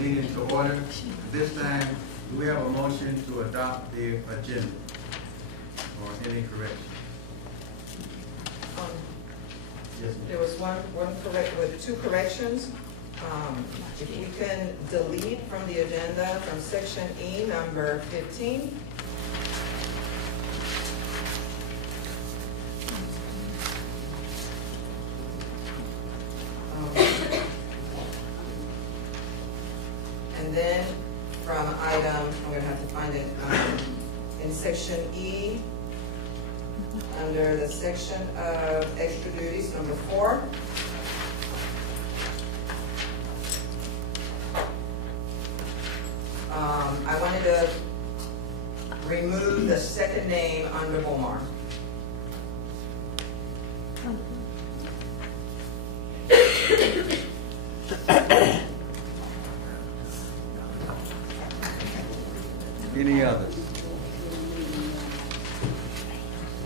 meeting to order. This time, do we have a motion to adopt the agenda or any correction? Yes, There was one correct with two corrections. If we can delete from the agenda from section E, number 15. And then from item, I'm going to have to find it, in section E, under the section of extra duties, number 4. I wanted to remove the second name under Bomar. any others?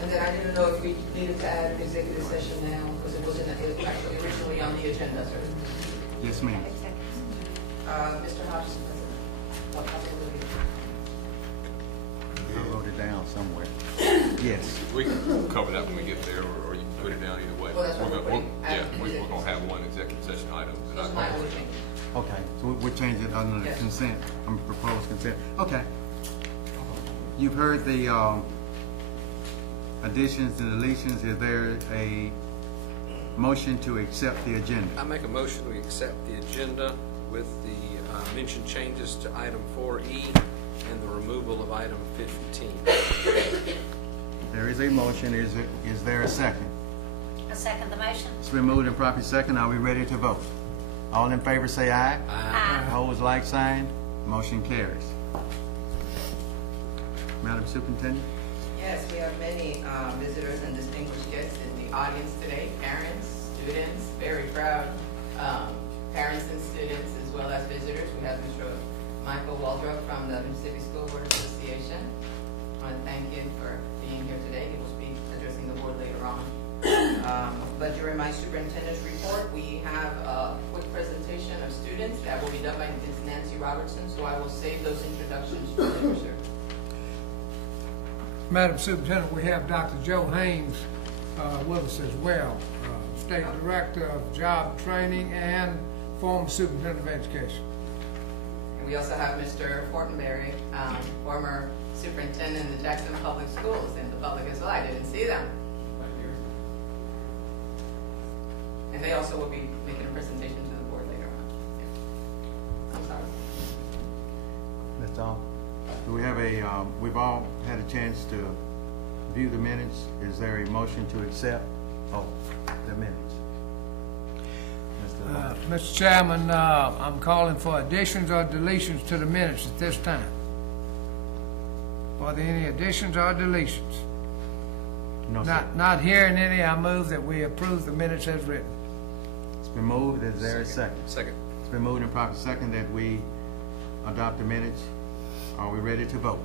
And then I didn't know if we needed to add an executive session now, because it wasn't, it was actually originally on the agenda, sir. Yes, ma'am. Mr. Hodgson, what possibility? I wrote it down somewhere. Yes. We can cover that when we get there, or you can put it down either way. Well, that's what we're putting. We're going to have one executive session item. That's my only change. Okay, so we're changing it under the Yes. consent, proposed consent. Okay. You've heard the additions and deletions. Is there a motion to accept the agenda? I make a motion we accept the agenda with the mentioned changes to item 4E and the removal of item 15. There is a motion. Is there a second? I second the motion. It's been moved and properly second. Are we ready to vote? All in favor say aye. Aye. Opposed, like sign. Motion carries. Madam Superintendent? Yes, we have many visitors and distinguished guests in the audience today, parents, students, very proud parents and students, as well as visitors. We have Mr. Michael Waldrop from the Mississippi School Board Association. I want to thank him for being here today. He will be addressing the board later on. But during my superintendent's report, we have a quick presentation of students that will be done by Ms. Nancy Robertson, so I will save those introductions for later, sir. Madam Superintendent, we have Dr. Joe Haynes with us as well, State Director of Job Training and former Superintendent of Education. And we also have Mr. Fortenberry, former superintendent of the Jackson Public Schools, and the public as well. I didn't see them. And they also will be making a presentation to the board later on. I'm sorry. That's all. Do we have we've all had a chance to view the minutes. Is there a motion to accept the minutes? Mr. Chairman, I'm calling for additions or deletions to the minutes at this time. Are there any additions or deletions? No, sir. Not hearing any, I move that we approve the minutes as written. It's been moved. Is there a second? Second. It's been moved and properly second that we adopt the minutes. Are we ready to vote?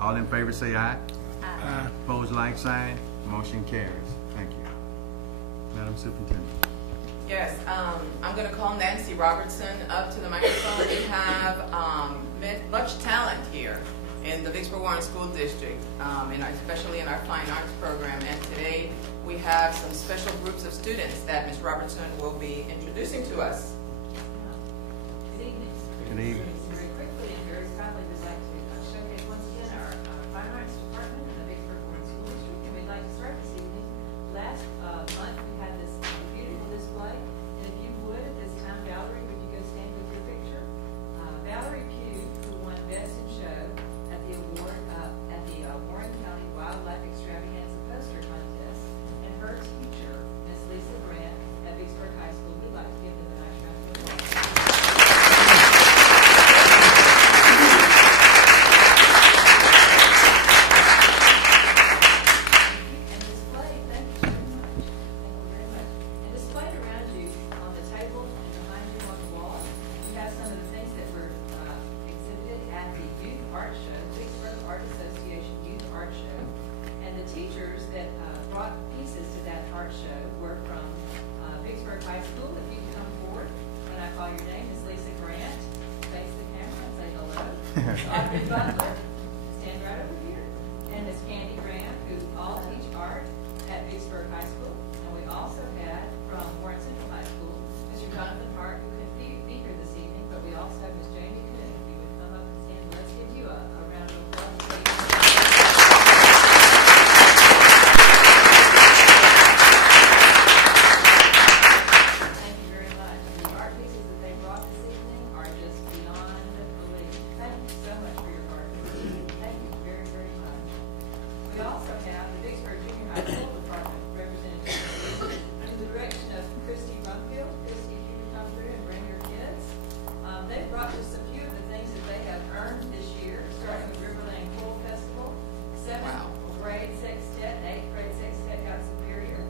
All in favor say aye. Aye. Opposed, like sign. Motion carries. Thank you. Madam Superintendent. Yes, I'm going to call Nancy Robertson up to the microphone. We have much talent here in the Vicksburg Warren School District, especially in our Fine Arts program. And today we have some special groups of students that Ms. Robertson will be introducing to us. Good evening. Good evening. Very quickly and very kindly, we'd like to showcase once again our Fine Arts Department in the Vicksburg Warren School District, and we'd like to start this evening. Last month we had this beautiful display, and if you would, at this time, Valerie, would you go stand with your picture? Valerie Pugh, who won Best in Show at the award at the Warren County Wildlife Extravaganza Poster Contest, and her teacher, Miss Lisa Grant at Vicksburg High School. We'd like to give them a nice round of applause. High School. If you come forward when I call your name, Ms. Lisa Grant. Thank Audrey Butler, stand right over here, and Miss Candy Graham, who all teach art at Vicksburg High School. And we also had from Warren Central High School, Mr. Jonathan Hart, who couldn't be here this evening, but we also have Miss Jamie Coon. If you would come up and stand, let's give you a round of applause. Thank you very much. The art pieces that they brought this evening are just beyond belief. Thank you so much for your art. Thank you very, very much. We also have the Vicksburg Junior High School Department represented under the direction of Christy Rumfield. Christy, if you would come through and bring your kids. They brought just a few of the things that they have earned this year, starting with Riverland Choral Festival, 7th grade sextet, 8th grade sextet got superior.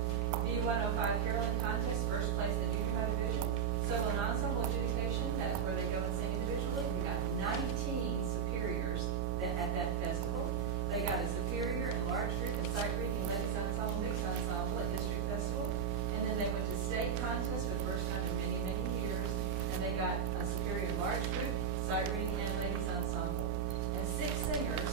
B105 Carolyn Contest, first place in junior high division. Solo and ensemble adjudication, that's where they go and sing individually. We got 19 superiors at that festival. They got a superior in large group and sight reading, ladies ensemble, mixed ensemble at district festival. And then they went to state contest for the first time in many, many years. And they got a superior in large group, sight reading, and ladies ensemble. And 6 singers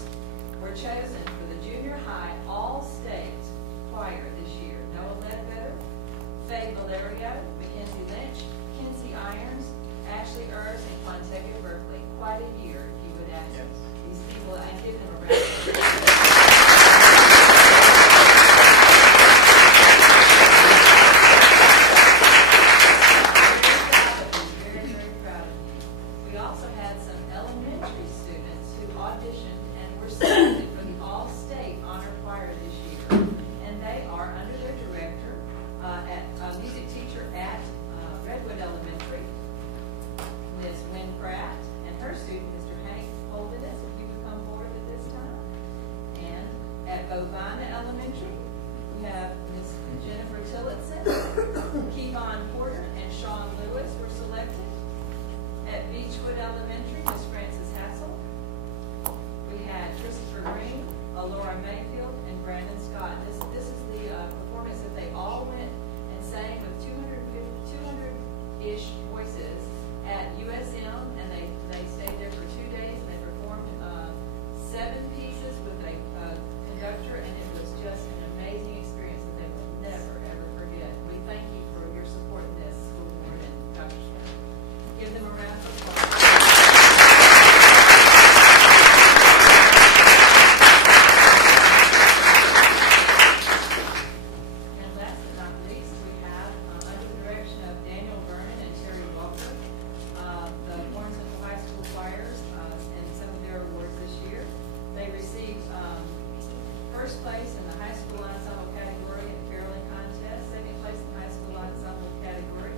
were chosen for the junior high all-state choir this year. Noah Ledbetter, Faye Valerio, Mackenzie Lynch, Kinsey Irons, Ashley Ers, and Quanteca Berkeley. Quite a year, if you would ask these people. I give them a round of applause. Very, very proud of you. We also had some elementary students who auditioned and were selected for the all-state honor choir this year. And they are under their director, music teacher at Redwood Elementary, Ms. Wynn Pratt, and her student, Mr. Hank Holderness, if you would come forward at this time. And at Bovina Elementary, we have Ms. Jennifer Tillotson, Kevon Porter, and Sean Lewis were selected. At Beechwood Elementary, Ms. Frances Hassel. We had Christopher Green, Laura Mayfield, and Brandon Scott. This is the performance that they all went and sang with 200-ish voices at USM, and they stayed there for 2 days, and they performed 7 pieces with a conductor, and it was just an amazing experience that they will never, ever forget. We thank you for your support in this school board and Dr. Smith. Give them a round of applause. First place in the high school ensemble category in the Carolyn contest, second place in the high school ensemble category.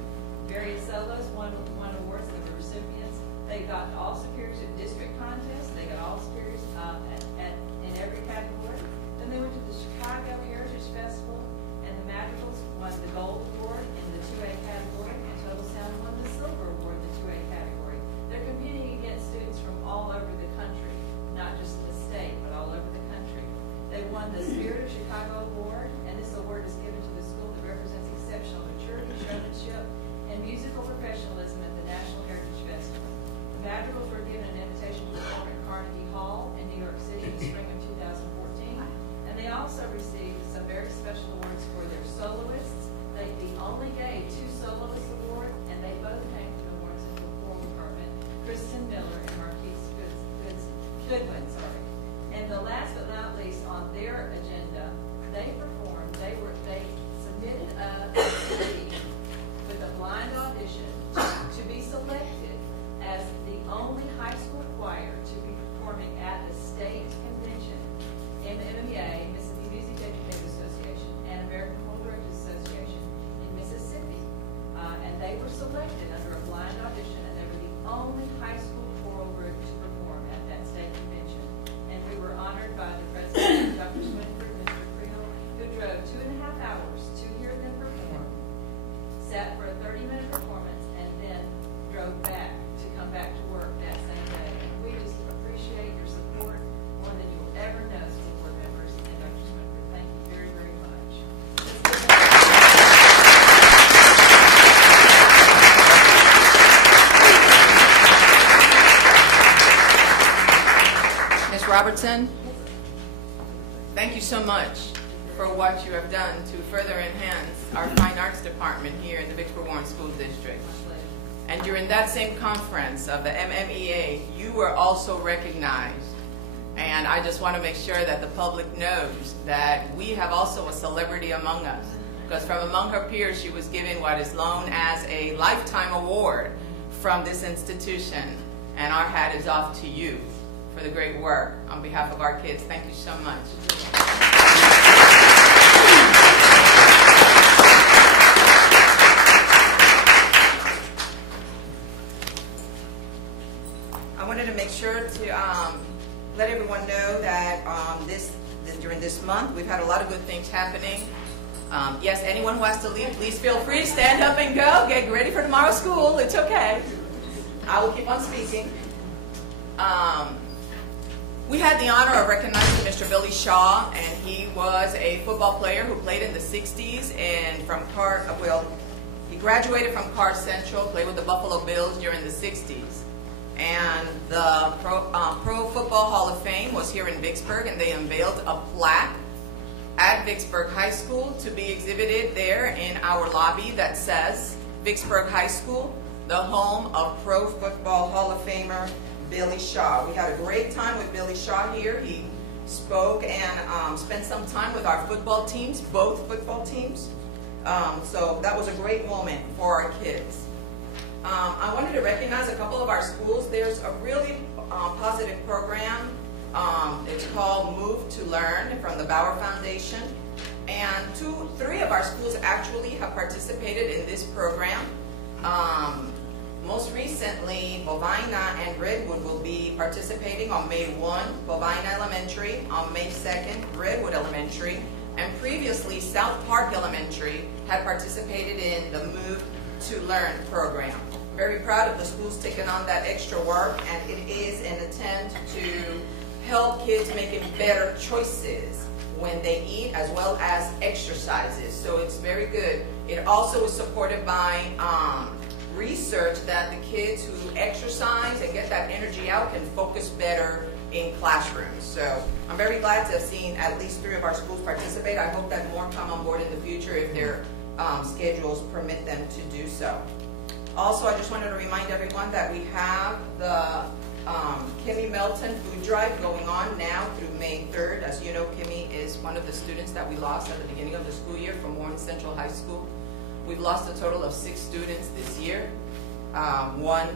Various solos won awards, and the recipients. They got all superiors at district contests. They got all superiors in every category. Then they went to the Chicago Heritage Festival, and the Madrigals won the gold award in the 2A category, and Total Sound won the silver award in the 2A category. They're competing against students from all over the country, not just the state, but all over the country. They won the Spirit of Chicago Award, and this award is given to the school that represents exceptional maturity, showmanship, and musical professionalism at the National Heritage Festival. The Madrigals were given an invitation to perform at Carnegie Hall in New York City in the spring of 2014, and they also received some very special awards for their soloists. They only gave 2 soloist awards, and they both came from the Warren Central Choral Department, Kristen Miller and Marquise Goodwin, And the last but not least on their agenda, they submitted a CD with a blind audition to be selected as the only high school choir to be performing at the state convention, MMEA, Mississippi Music Educators Association, and American Choral Directors Association in Mississippi. And they were selected under a blind audition, and they were the only high school choral group to perform at that state convention. And we were honored by the president, Dr. Swinford, Mr. Creel, who drove 2.5 hours to hear them perform, sat for a 30-minute performance, and then drove back to come back to work that same day. And we just appreciate your support more than you'll ever know, school board members. And Dr. Swinford, thank you very, very much. Johnson, thank you so much for what you have done to further enhance our fine arts department here in the Vicksburg Warren School District. And during that same conference of the MMEA, you were also recognized. And I just want to make sure that the public knows that we have also a celebrity among us. Because from among her peers, she was given what is known as a lifetime award from this institution. And our hat is off to you for the great work on behalf of our kids. Thank you so much. I wanted to make sure to let everyone know that during this month, we've had a lot of good things happening. Yes, anyone who has to leave, please feel free to stand up and go. Get ready for tomorrow's school. It's okay. I will keep on speaking. We had the honor of recognizing Mr. Billy Shaw, and he was a football player who played in the 60s and he graduated from Card Central, played with the Buffalo Bills during the 60s. And the Pro Football Hall of Fame was here in Vicksburg, and they unveiled a plaque at Vicksburg High School to be exhibited there in our lobby that says Vicksburg High School, the home of Pro Football Hall of Famer Billy Shaw. We had a great time with Billy Shaw here. He spoke and spent some time with our football teams, both football teams. So that was a great moment for our kids. I wanted to recognize a couple of our schools. There's a really positive program. It's called Move to Learn from the Bauer Foundation. And three of our schools actually have participated in this program. Most recently, Bovina and Redwood will be participating on May 1, Bovina Elementary, on May 2nd, Redwood Elementary, and previously South Park Elementary had participated in the Move to Learn program. Very proud of the schools taking on that extra work, and it is an attempt to help kids making better choices when they eat as well as exercises. So it's very good. It also is supported by research that the kids who exercise and get that energy out can focus better in classrooms. So I'm very glad to have seen at least 3 of our schools participate. I hope that more come on board in the future if their schedules permit them to do so. Also, I just wanted to remind everyone that we have the Kimmy Melton food drive going on now through May 3rd. As you know, Kimmy is one of the students that we lost at the beginning of the school year from Warren Central High School. We've lost a total of 6 students this year. One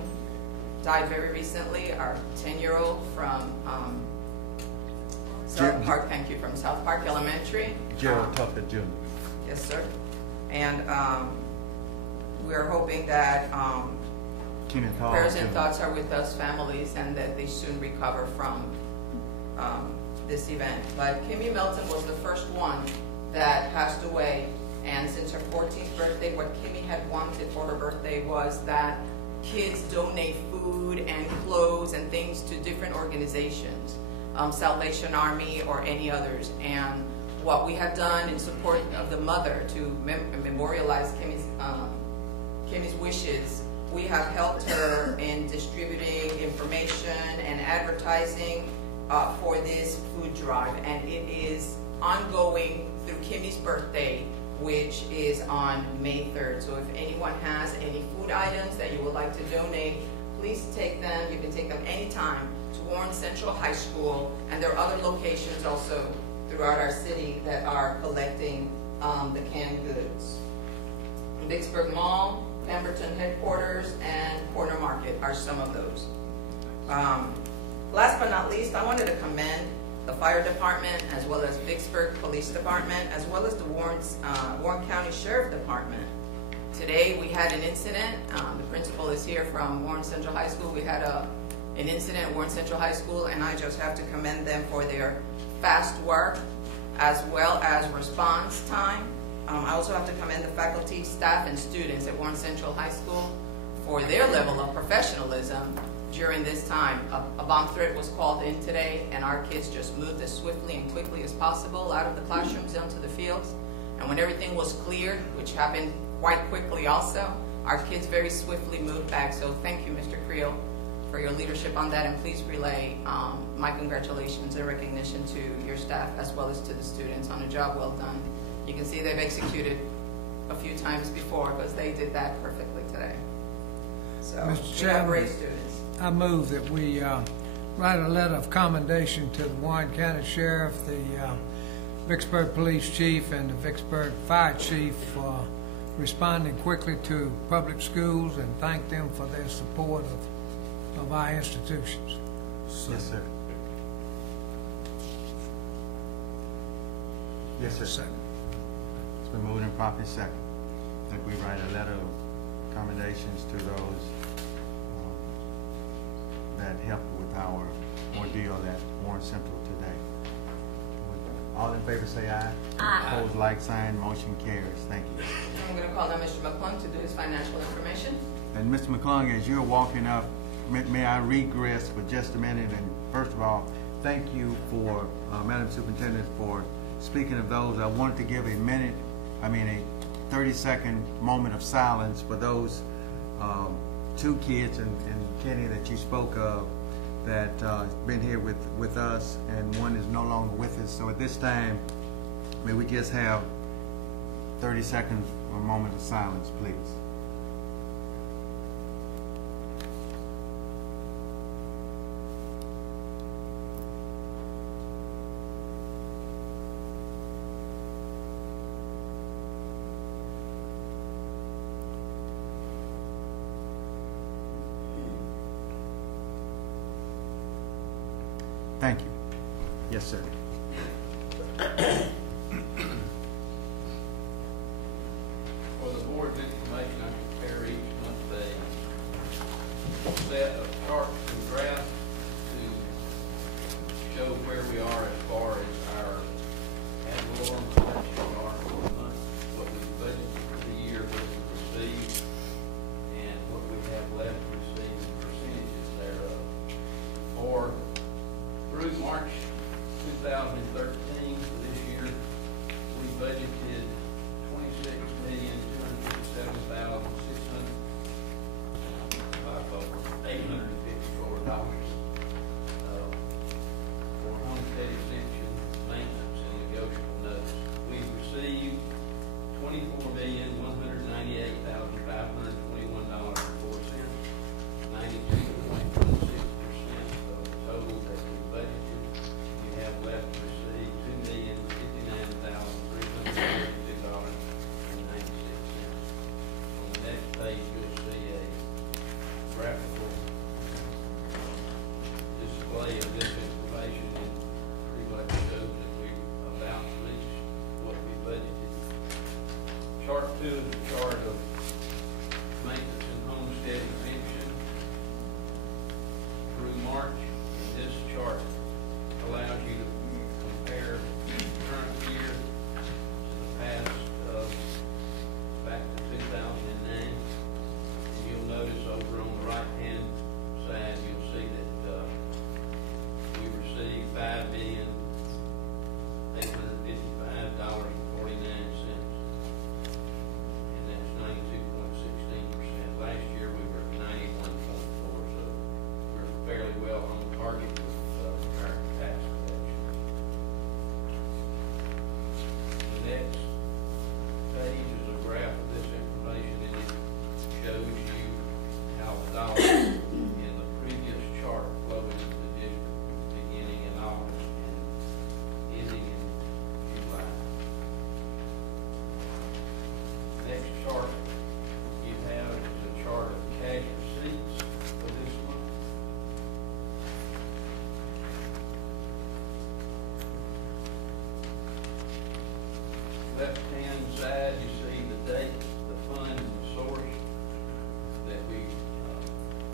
died very recently, our 10-year-old from South Park, thank you, from South Park Elementary. Gerald Tucker Jr. Yes, sir. And we're hoping that prayers and thoughts are with those families and that they soon recover from this event. But Kimmy Melton was the first one that passed away. And since her 14th birthday, what Kimmy had wanted for her birthday was that kids donate food and clothes and things to different organizations, Salvation Army or any others. And what we have done in support of the mother to memorialize Kimmy's wishes, we have helped her in distributing information and advertising for this food drive. And it is ongoing through Kimmy's birthday, which is on May 3rd. So if anyone has any food items that you would like to donate, please take them. You can take them anytime to Warren Central High School, and there are other locations also throughout our city that are collecting the canned goods. Vicksburg Mall, Pemberton Headquarters, and Corner Market are some of those. Last but not least, I wanted to commend the fire department, as well as Vicksburg Police Department, as well as the Warren County Sheriff Department. Today we had an incident. The principal is here from Warren Central High School. We had an incident at Warren Central High School, and I just have to commend them for their fast work as well as response time. I also have to commend the faculty, staff, and students at Warren Central High School for their level of professionalism during this time. A bomb threat was called in today, and our kids just moved as swiftly and quickly as possible out of the classrooms onto the fields. And when everything was cleared, which happened quite quickly also, our kids very swiftly moved back. So thank you, Mr. Creel, for your leadership on that, and please relay my congratulations and recognition to your staff as well as to the students on a job well done. You can see they've executed a few times before, because they did that perfectly today. So, Mr. we have Chairman, great students. I move that we write a letter of commendation to the Warren County Sheriff, the Vicksburg Police Chief, and the Vicksburg Fire Chief for responding quickly to public schools, and thank them for their support of our institutions. Yes, sir. Yes, sir. Second. It's been moved and properly second that we write a letter of commendations to those that helped with our ordeal at Warren Central today. All in favor say aye. Aye. Opposed, like sign. Motion carries. Thank you. I'm going to call on Mr. McClung to do his financial information. And Mr. McClung, as you're walking up, may I regress for just a minute? And first of all, thank you for, Madam Superintendent, for speaking of those. I wanted to give a 30-second moment of silence for those two kids and Kenny that you spoke of that been here with us, and one is no longer with us. So at this time, may we just have 30 seconds, a moment of silence, please. Thank you. Yes, sir. For the board's information, I prepare each month a set of charts and graphs to show where we are as far as our ad valorem collections are for the month, what we budgeted for the year, what we received, and what we have left to receive, and percentages thereof. For through March 2013, for this year, we budgeted $26,257,854 for homestead exemption, maintenance, and negotiable notes. We received $24,198,521.04, 92.16% of the total that we budgeted. We have left to receive $2,059,332.96. On the next page, you'll see a graphical display of this information, and pretty much shows that we've about reached what we budgeted. Chart 2 is a chart of maintenance and homestead exemption through March. And this chart allows you to compare current year to the past back to 2009. And you'll notice over on the right-hand side, you'll see that we received $5,855.49. And that's 92.16%. Last year, we were at 91.4, so we're fairly well on target with our tax collections. The next page is a graph of this information, and it shows you how the dollars in the previous chart flow into the district, beginning in August and ending in July. Next chart you have is a chart of cash receipts for this month. Left-hand side, you see the date, the fund, and the source that we,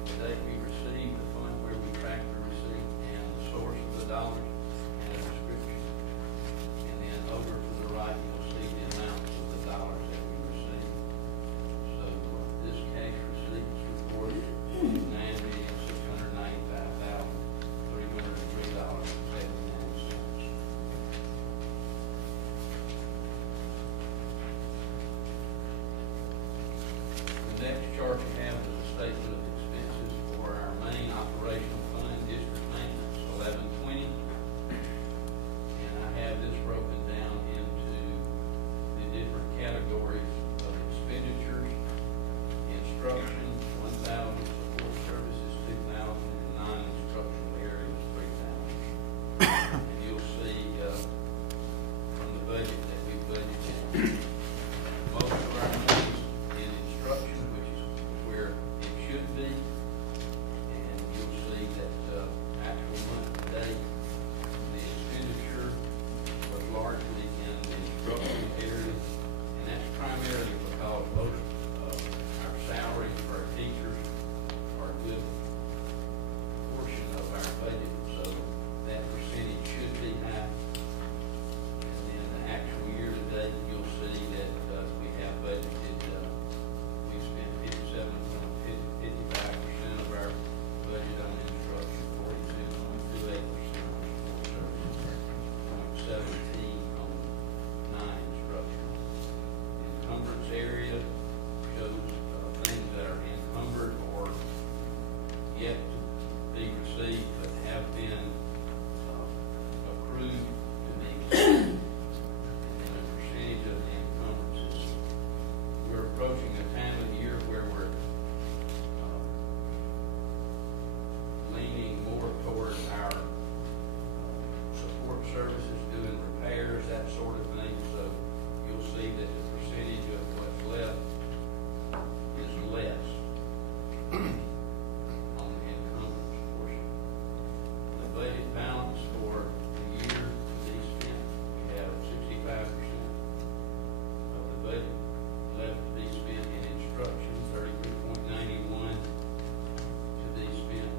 the date we received, the fund where we tracked the receipt, and the source of the dollars, and a description. And then over to the right, you'll see the amounts of the dollars that we received. So this cash receipts report is $9,695,303.79. The next chart you have is a statement of expenses for our main operating instruction, 1,000, support services, 2,000, and non-instructional areas, 3,000. And you'll see, from the budget that we budgeted, most of our money in instruction, which is where it should be. And you'll see that, actual month to date, the expenditure was largely in the instruction area. And that's primarily because most of our salaries for our teachers are a good portion of our budget, so that percentage should be high. And then the actual year to date, you'll see that we have budgeted, we spent 55% of our budget on instruction, 42.28% on support services, 0.17 on non-instruction. Encumbrance area shows things that are encumbered or yet to be received but have been accrued to be exceeded. And the percentage of the encumbrances. We're approaching a time of the year where we're leaning more toward our support services, doing repairs, that sort of thing. So you'll see that the percentage of what's left is less on the encumbrance portion. The budget balance for the year to be spent, we have 65% of the budget left to be spent in instruction, 33.91 to be spent in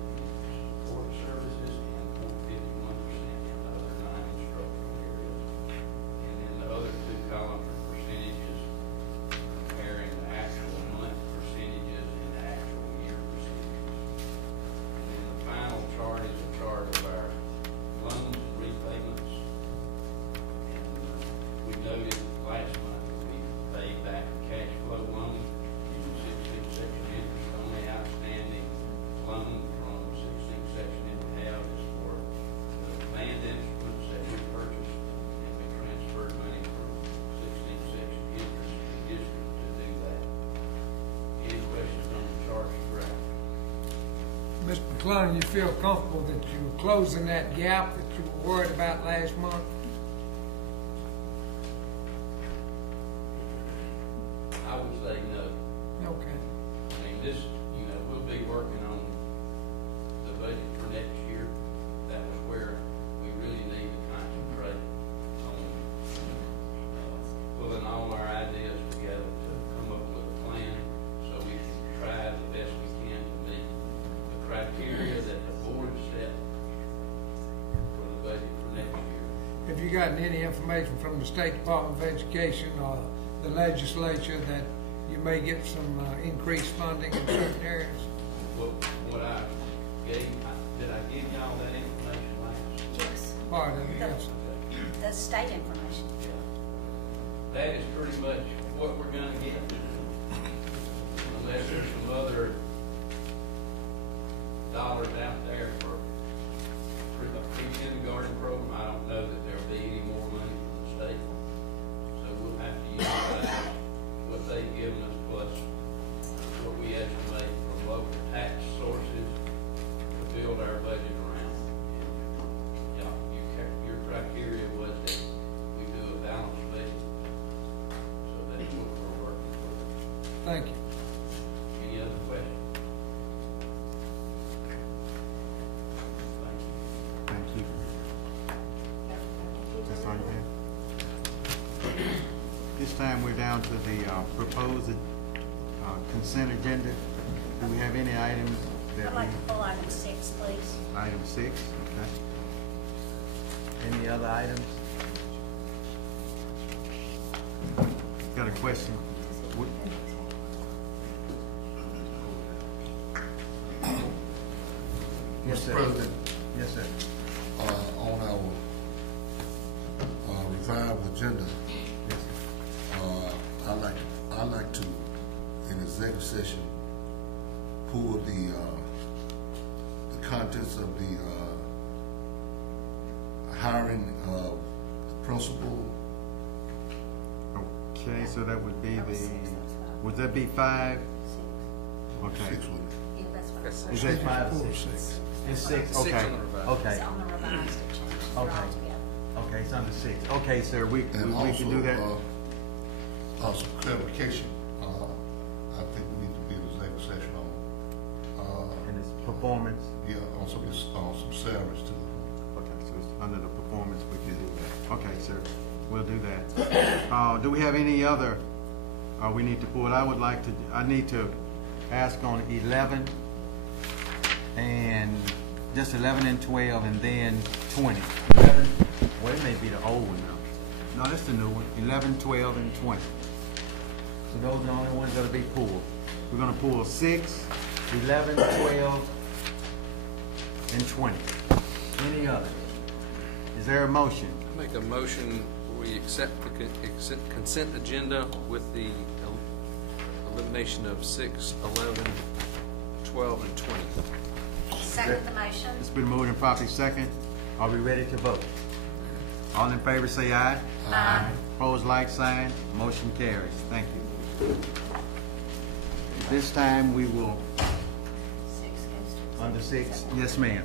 support services, and 0.51% in other non-instructional areas. And then the other two columns are percentages comparing the actual month percentages and the actual year percentages. And then the final chart is a chart of our loans and repayments. And we noted last month that we paid back a cash flow loan using 16th section interest only outstanding loan from 16th section that we have is for the land instruments that we purchased, and we transferred money from 16th section interest to the district to do that. Any questions on the charts graph? Mr. McClung, you feel comfortable that you're closing that gap that you were worried about last month? I would say no. Okay. I mean, this, we'll be working on the budget for next year. That was where we really need to concentrate on pulling all our ideas together to come up with a plan so we can try the best we can to meet the criteria that the board set for the budget for next year. Have you gotten any information from the State Department of Education or the legislature that you may get some increased funding in certain areas? What I gave, did I give y'all that information last? Yes, Part of it, yes. the state information. That is pretty much what we're gonna get. Unless there's some other dollars out there for a pre-kindergarten program, I don't know that there'll be any more money from the state. So we'll have to utilize what they've given us plus what we estimate from local tax sources to build our budget around. And, your criteria was that we do a balanced budget. So that's what we're working for. Thank you. Any other questions? Thank you. Thank you. That's all you have? This time we're down to the proposed consent agenda. Do we have any items that I'd we, like to pull item 6, please. item 6, okay. Any other items? Got a question? What- Yes, Mr. sir. President, Yes, sir. on our revived agenda, Yes, sir. I'd like to, in executive session, pull the contents of the hiring of the principal. Okay, so that would be That was the, 6, that was 5. would that be 5? Okay. 6 with it. Yeah, that's what I That's- was. Is that 5 or Four, 6? six. It's 6, Six okay. on the revised. Okay, It's on the revised, it changed. They're all Okay. together. okay, it's under 6. Okay, sir, we And can do that? also, some clarification, I think we need to be in executive session on, And it's performance? yeah, on some salaries too. Okay, so it's under the performance, we can do that. Okay, sir, we'll do that. Do we have any other, we need to pull, I need to ask on 11 and, just 11 and 12 and then 20. 11, well, it may be the old one now. No, that's the new one, 11, 12, and 20. So those are the only ones that'll be pulled. We're gonna pull 6, 11, 12, and 20. Any other? Is there a motion? I make a motion, we accept the consent agenda with the elimination of 6, 11, 12, and 20. Second the motion. It's been moved and properly second. Are we ready to vote? All in favor say aye. Aye. Opposed, like sign. Motion carries. Thank you. This time we will, 6 goes to. under 6, yes, ma'am.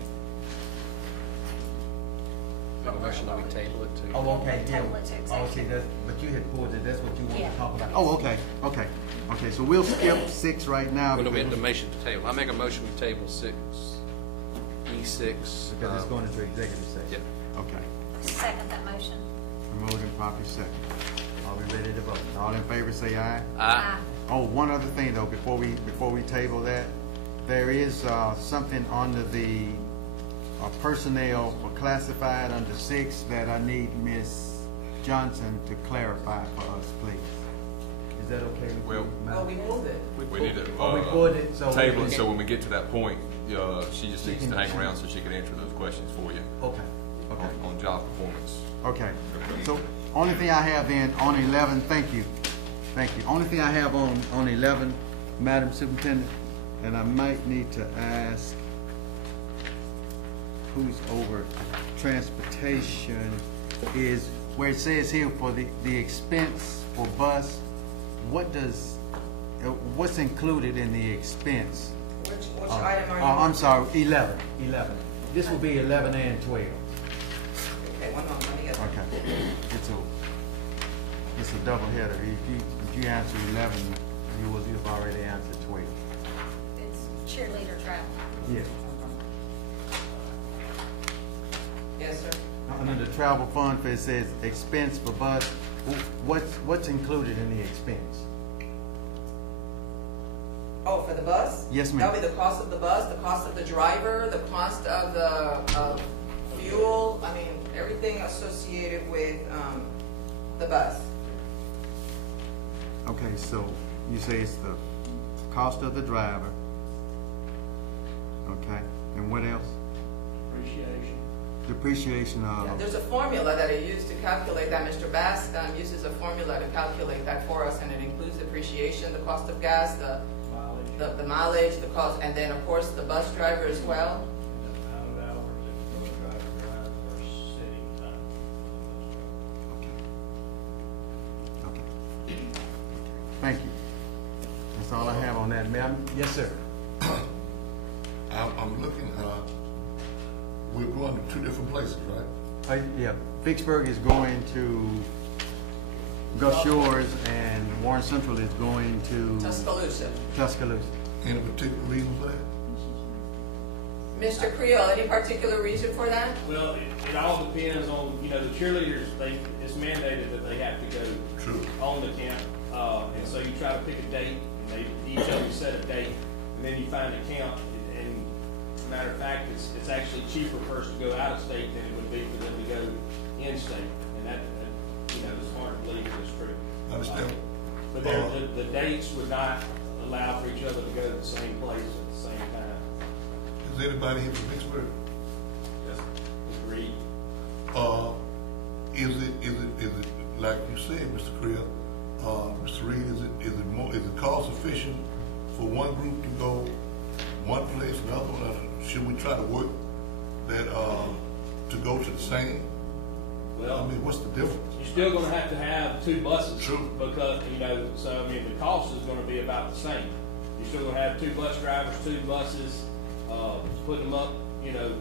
Make a motion that we table it to. Oh, okay, yeah. Table it to Oh, see, executive. that's, but you had pulled it, that's what you want Yeah. to talk about. Oh, okay, okay. Okay, so we'll skip 6 right now. We're going to because- get the motion to table. I make a motion we table 6, E6. Because it's going into executive session. Yeah. Okay. Second that motion. Moved and properly second. Are we ready to vote? All in favor say aye. Aye. Oh, one other thing though, before we table that, there is something under the personnel for classified under 6 that I need Ms. Johnson to clarify for us, please. Is that okay with you? Well- Well, we moved it. We need to, Oh, we pulled it, so. table it, so when we get to that point, she just She needs can- to hang around so she can answer those questions for you Okay, okay. on job performance. Okay, so only thing I have then on 11, thank you. Only thing I have on 11, Madam Superintendent, and I might need to ask who's over transportation, is where it says here for the expense for bus, what's included in the expense? Which item are you? I'm sorry, 11. This will be 11 and 12. Okay, one moment, let me get that. Okay, it's a double header. If you answer 11, you've already answered 12. It's cheerleader travel. Yeah. Yes, sir. Under the travel fund, it says expense for bus, what's included in the expense? Oh, for the bus? Yes, ma'am. That'll be the cost of the bus, the cost of the driver, the cost of the fuel, I mean, everything associated with the bus. Okay, so you say it's the cost of the driver. Okay, and what else? Depreciation Yeah, of, there's a formula that I use to calculate that. Mr. Bass uses a formula to calculate that for us, and it includes depreciation, the cost of gas, the mileage, the cost, and then, of course, the bus driver as well. okay. Thank you. That's all I have on that, ma'am. Yes, sir. I'm looking, we're going to 2 different places, right? Yeah, Vicksburg is going to Gulf Shores, and Warren Central is going to Tuscaloosa. Tuscaloosa. Any particular reason for that? Mr. Creel, any particular reason for that? Well, it all depends on, the cheerleaders, it's mandated that they have to go True. on the camp. And so you try to pick a date, and each of them set a date, and then you find a camp. And matter of fact, it's actually cheaper for us to go out of state than it would be for them to go in state. And that it's hard to believe it's true. I understand. But the dates would not allow for each other to go to the same place at the same time. Is anybody here from Vicksburg? Just agreed. Is it like you said, Mr. Creel, Mr. Reed, is it cost efficient for one group to go one place, another one? Should we try to work that, to go to the same? Well, I mean, what's the difference? you're still gonna have to have 2 buses. True. Because, so, the cost is gonna be about the same. You're still gonna have 2 bus drivers, 2 buses, putting them up, you know,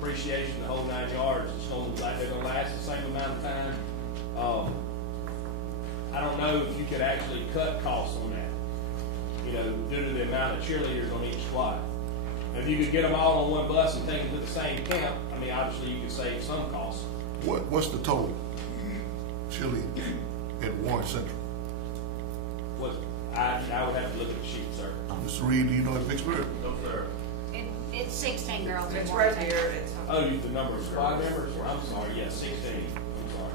depreciation, the whole 9 yards. It's gonna, like, they're gonna last the same amount of time. I don't know if you could actually cut costs on that, you know, due to the amount of cheerleaders on each squad. If you could get them all on one bus and take them to the same camp, I mean, obviously you could save some costs. What's the total chili at Warren Central? What, I would have to look at the sheet, sir. Mr. Reed, do you know at Vicksburg? No, sir. It's 16 girls. in It's Warren right Central. here, it's. Oh, you, the number of squad members? I'm sorry, yes, 16. I'm sorry.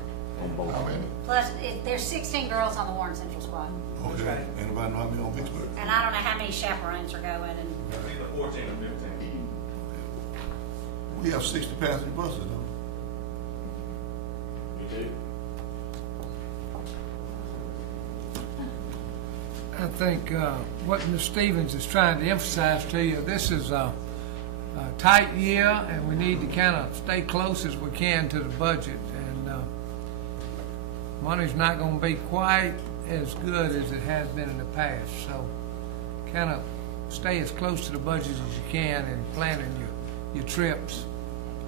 How many? Plus, there's 16 girls on the Warren Central squad. Okay, anybody know how many on Vicksburg? And I don't know how many chaperones are going, and It's either 14 or 15. We have 60 passenger buses, though. We do. I think what Ms. Stevens is trying to emphasize to you, this is a tight year, and we need to kind of stay close as we can to the budget. And money's not going to be quite as good as it has been in the past. So kind of stay as close to the budget as you can in planning your trips,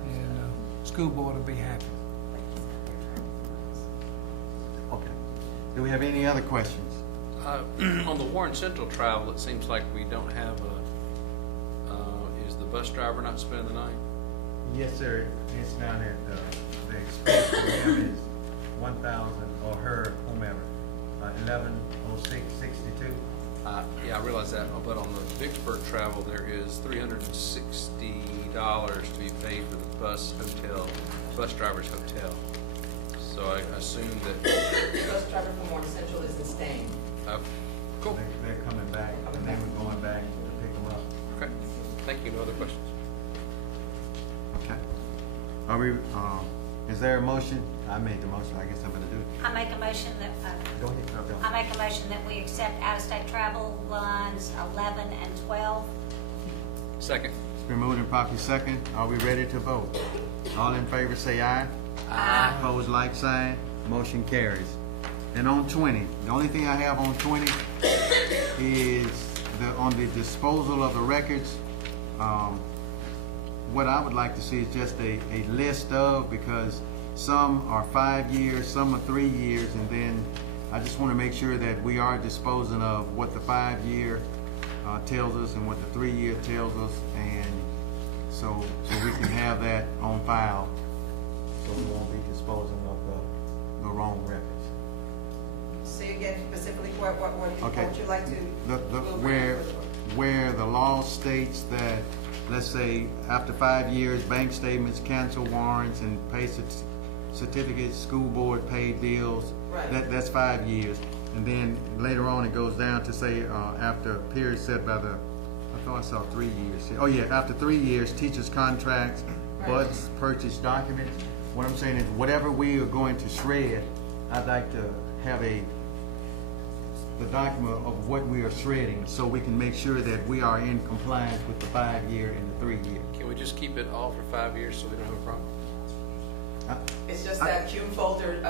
and school board will be happy. Okay. Do we have any other questions? On the Warren Central travel, it seems like we don't have is the bus driver not spending the night? Yes, sir. It's down at, the expense for him is 1,000, or her, whomever, 1106.62. Yeah, I realize that, but on the Vicksburg travel, there is $360 to be paid for the bus driver's hotel. So I assume that, The bus driver from Warren Central isn't staying. cool, They're coming back, and they were going back to pick them up. okay, thank you, no other questions? Okay. Are we, is there a motion? I made the motion, I guess I'm gonna do it. I make a motion that, Go ahead. No, I make a motion that we accept out-of-state travel lines 11 and 12. Second. It's been moved and properly second. Are we ready to vote? All in favor say aye. Aye. Opposed, like sign. Motion carries. And on 20, the only thing I have on 20 is on the disposal of the records. What I would like to see is just a list of, because some are 5 years, some are 3 years, and then I just want to make sure that we are disposing of what the 5-year tells us and what the 3-year tells us, and so we can have that on file, so we won't be disposing of the wrong records. Say again specifically, what Okay. would you like to? Where the law states that, let's say, after 5 years, bank statements, cancel warrants, and pay certificates, school board paid bills. Right. That's 5 years. And then later on, it goes down to say, after a period set by the, I thought I saw 3 years. Oh yeah, after 3 years, teachers' contracts, buds, purchase documents. What I'm saying is, whatever we are going to shred, I'd like to have the document of what we are shredding, so we can make sure that we are in compliance with the 5-year and the 3-year. Can we just keep it all for 5 years so we don't have a problem? It's just that Cume folder,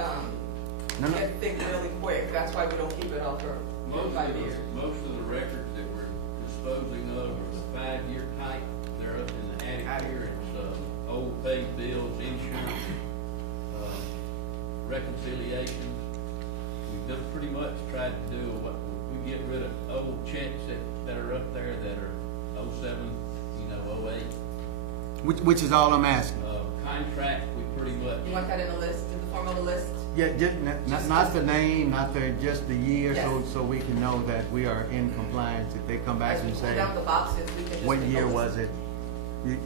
No. get thick really quick. That's why we don't keep it all for Most 5 years. of the records that we're disposing of are the 5-year type. They're up in the attic here. It's old paid bills, insurance, reconciliations. We've done pretty much tried to do what we get rid of old checks that are up there that are 07, 08. Which is all I'm asking. Contract, we pretty much. You want that in a list, in the form of a list? Yeah, not the name, not just the year, Yes. so we can know that we are in compliance. If they come back As we and pull say, down the boxes, we can just. what make a year list. was it?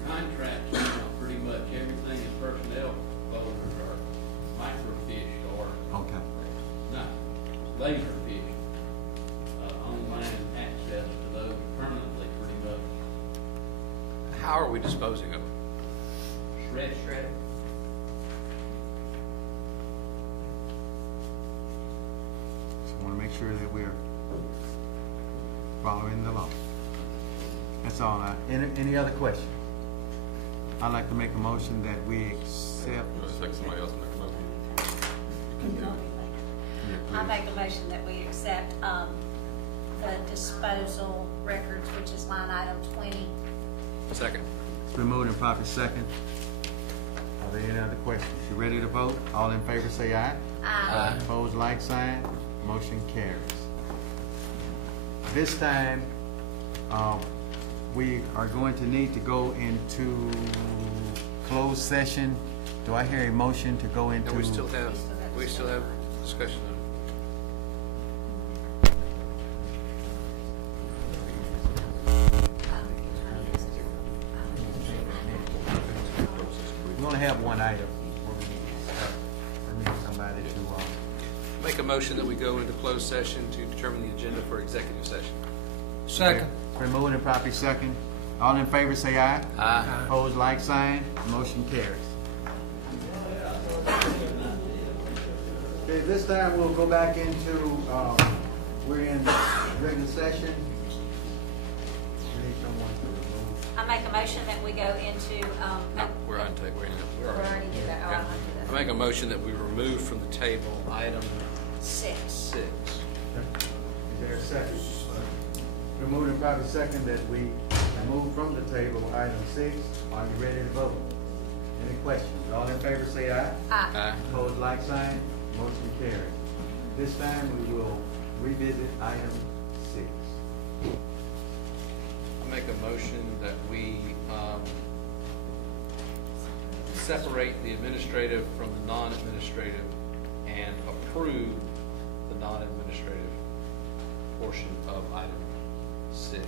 Contracts, pretty much everything is personnel folders or microfiche or Okay. not laserfiche. Online access to those permanently, pretty much How are we disposing of it? shredded. Just want to make sure that we're following the law. That's all. Any other questions? I'd like to make a motion that we accept. You want to take somebody else and make a motion? I make a motion that we accept the the disposal records, which is line item 20. Second. It's been moved and properly second. Are there any other questions? You ready to vote? All in favor say aye. Aye. Opposed, like sign. Motion carries. This time, we are going to need to go into closed session. Do I hear a motion to go into? And we still have discussion. We only have one item. I need somebody to, Make a motion that we go into closed session to determine the agenda for executive session. Second. Been moved and properly second. All in favor say aye. Aye. Opposed, like sign. Motion carries. Okay, this time we'll go back into, we're in regular session. We need someone to remove. I make a motion that we go into, No, we're on table. we already did that. Oh, I Okay. did I that. make a motion that we remove from the table item 6. 6. Is there a second? Been moved and properly second that we remove from the table item 6. Are you ready to vote? Any questions? All in favor say aye. Aye. Aye. Opposed, like sign. Motion carries. This time we will revisit item 6. I make a motion that we separate the administrative from the non-administrative and approve the non-administrative portion of item 6,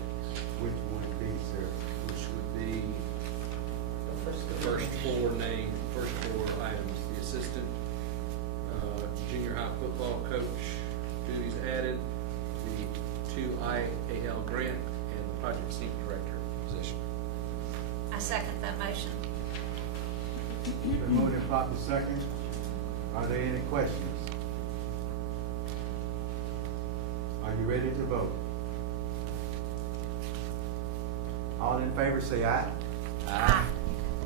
Which would be, sir? which would be the first four items: the assistant junior high football coach duties added, the 2 IAL grant, and the project senior director position. I second that motion. Been moved and properly second. Are there any questions? Are you ready to vote? All in favor say aye. Aye.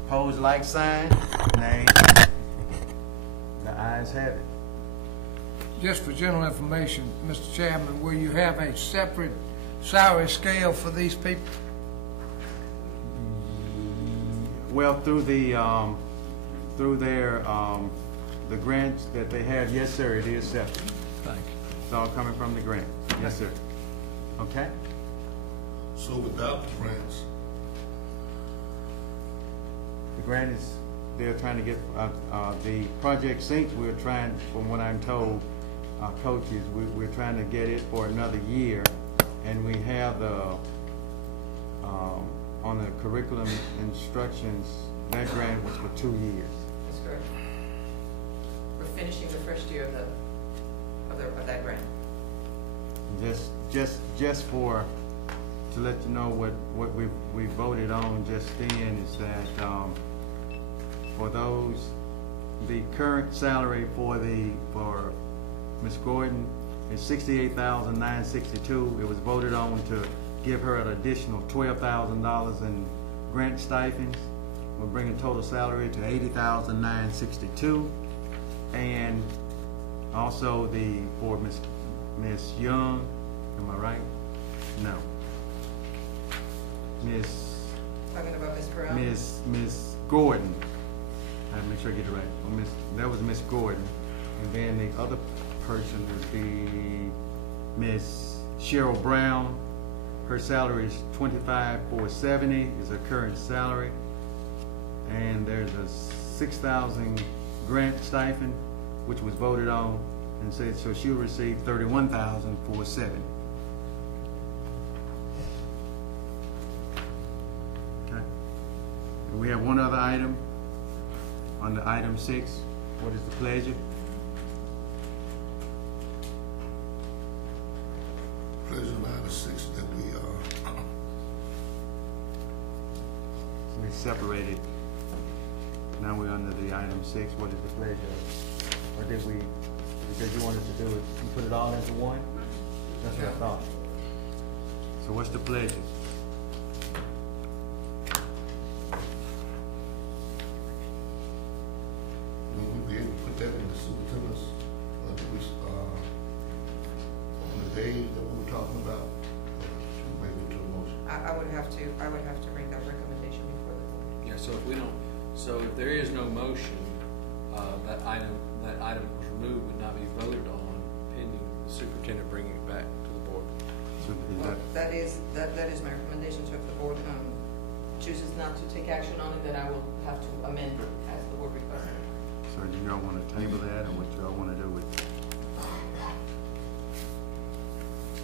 Opposed, like sign. Nay. The ayes have it. Just for general information, Mr. Chairman, will you have a separate salary scale for these people? Well, through the, through their, the grants that they have, yes, sir, it is separate. Thank you. It's all coming from the grant. Yes, sir. Okay? So without the grants, The grant is, they're trying to get, the project sinks, we're trying, from what I'm told, coaches, we're trying to get it for another year. And we have the, on the curriculum instructions, that grant was for 2 years. That's correct. We're finishing the first year of that grant. Just for, to let you know what we voted on just then is that, for those, the current salary for Ms. Gordon is $68,962. It was voted on to give her an additional $12,000 in grant stipends. We're bringing total salary to $80,962. And also for Miss Young, am I right? No. Talking about Ms. Brown? Miss Gordon. I have to make sure I get it right. That was Miss Gordon. And then the other person would be Miss Cheryl Brown. Her salary is $25,470 is her current salary. And there's a $6,000 grant stipend, which was voted on, and said so she'll receive $31,470. Okay. And we have one other item on the item 6. What is the pleasure? pleasure of item 6 that We separated. Now we're under the item 6. What is the pleasure? Or did we, because you wanted to do it, you put it all into one? That's what I thought. So what's the pleasure? will we be able to put that in the superintendent's, on the days that we were talking about? I would have to bring that recommendation before the board. Yeah, so if there is no motion, that item was removed would not be voted on pending the superintendent bringing it back to the board. So is Well, that is my recommendation, so if the board chooses not to take action on it, then I will have to amend it as the board requested. So do y'all want to table that, or what y'all want to do with it?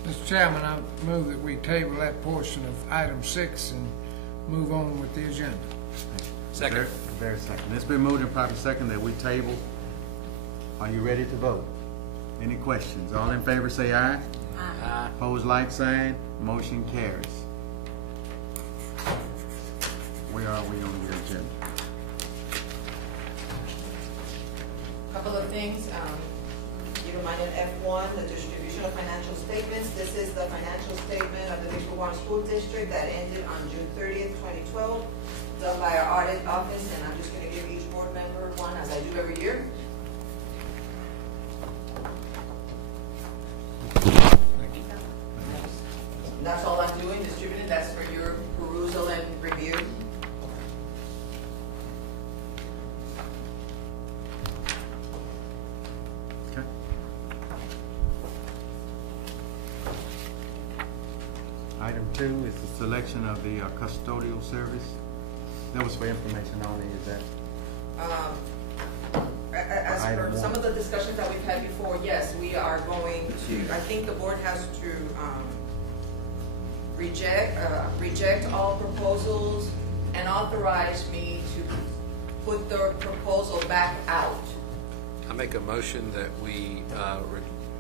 Mr. Chairman, I move that we table that portion of item 6 and move on with the agenda. Second. Very second. It's been moved and properly second that we table. Are you ready to vote? Any questions? All in favor say aye. Aye. Opposed, like sign. Motion carries. Where are we on the agenda? Couple of things, keep in mind in F1, the distribution of financial statements. This is the financial statement of the Vicksburg School District that ended on June 30th, 2012, done by our audit office, and I'm just going to give each board member one, as I do every year. That's all I'm doing, distributing. That's for your perusal and review. Okay. Item 2 is the selection of the custodial service. That was for information only, is that? As per Item some one. of the discussions that we've had before, yes, we are going to, I think the board has to reject all proposals and authorize me to put the proposal back out. I make a motion that we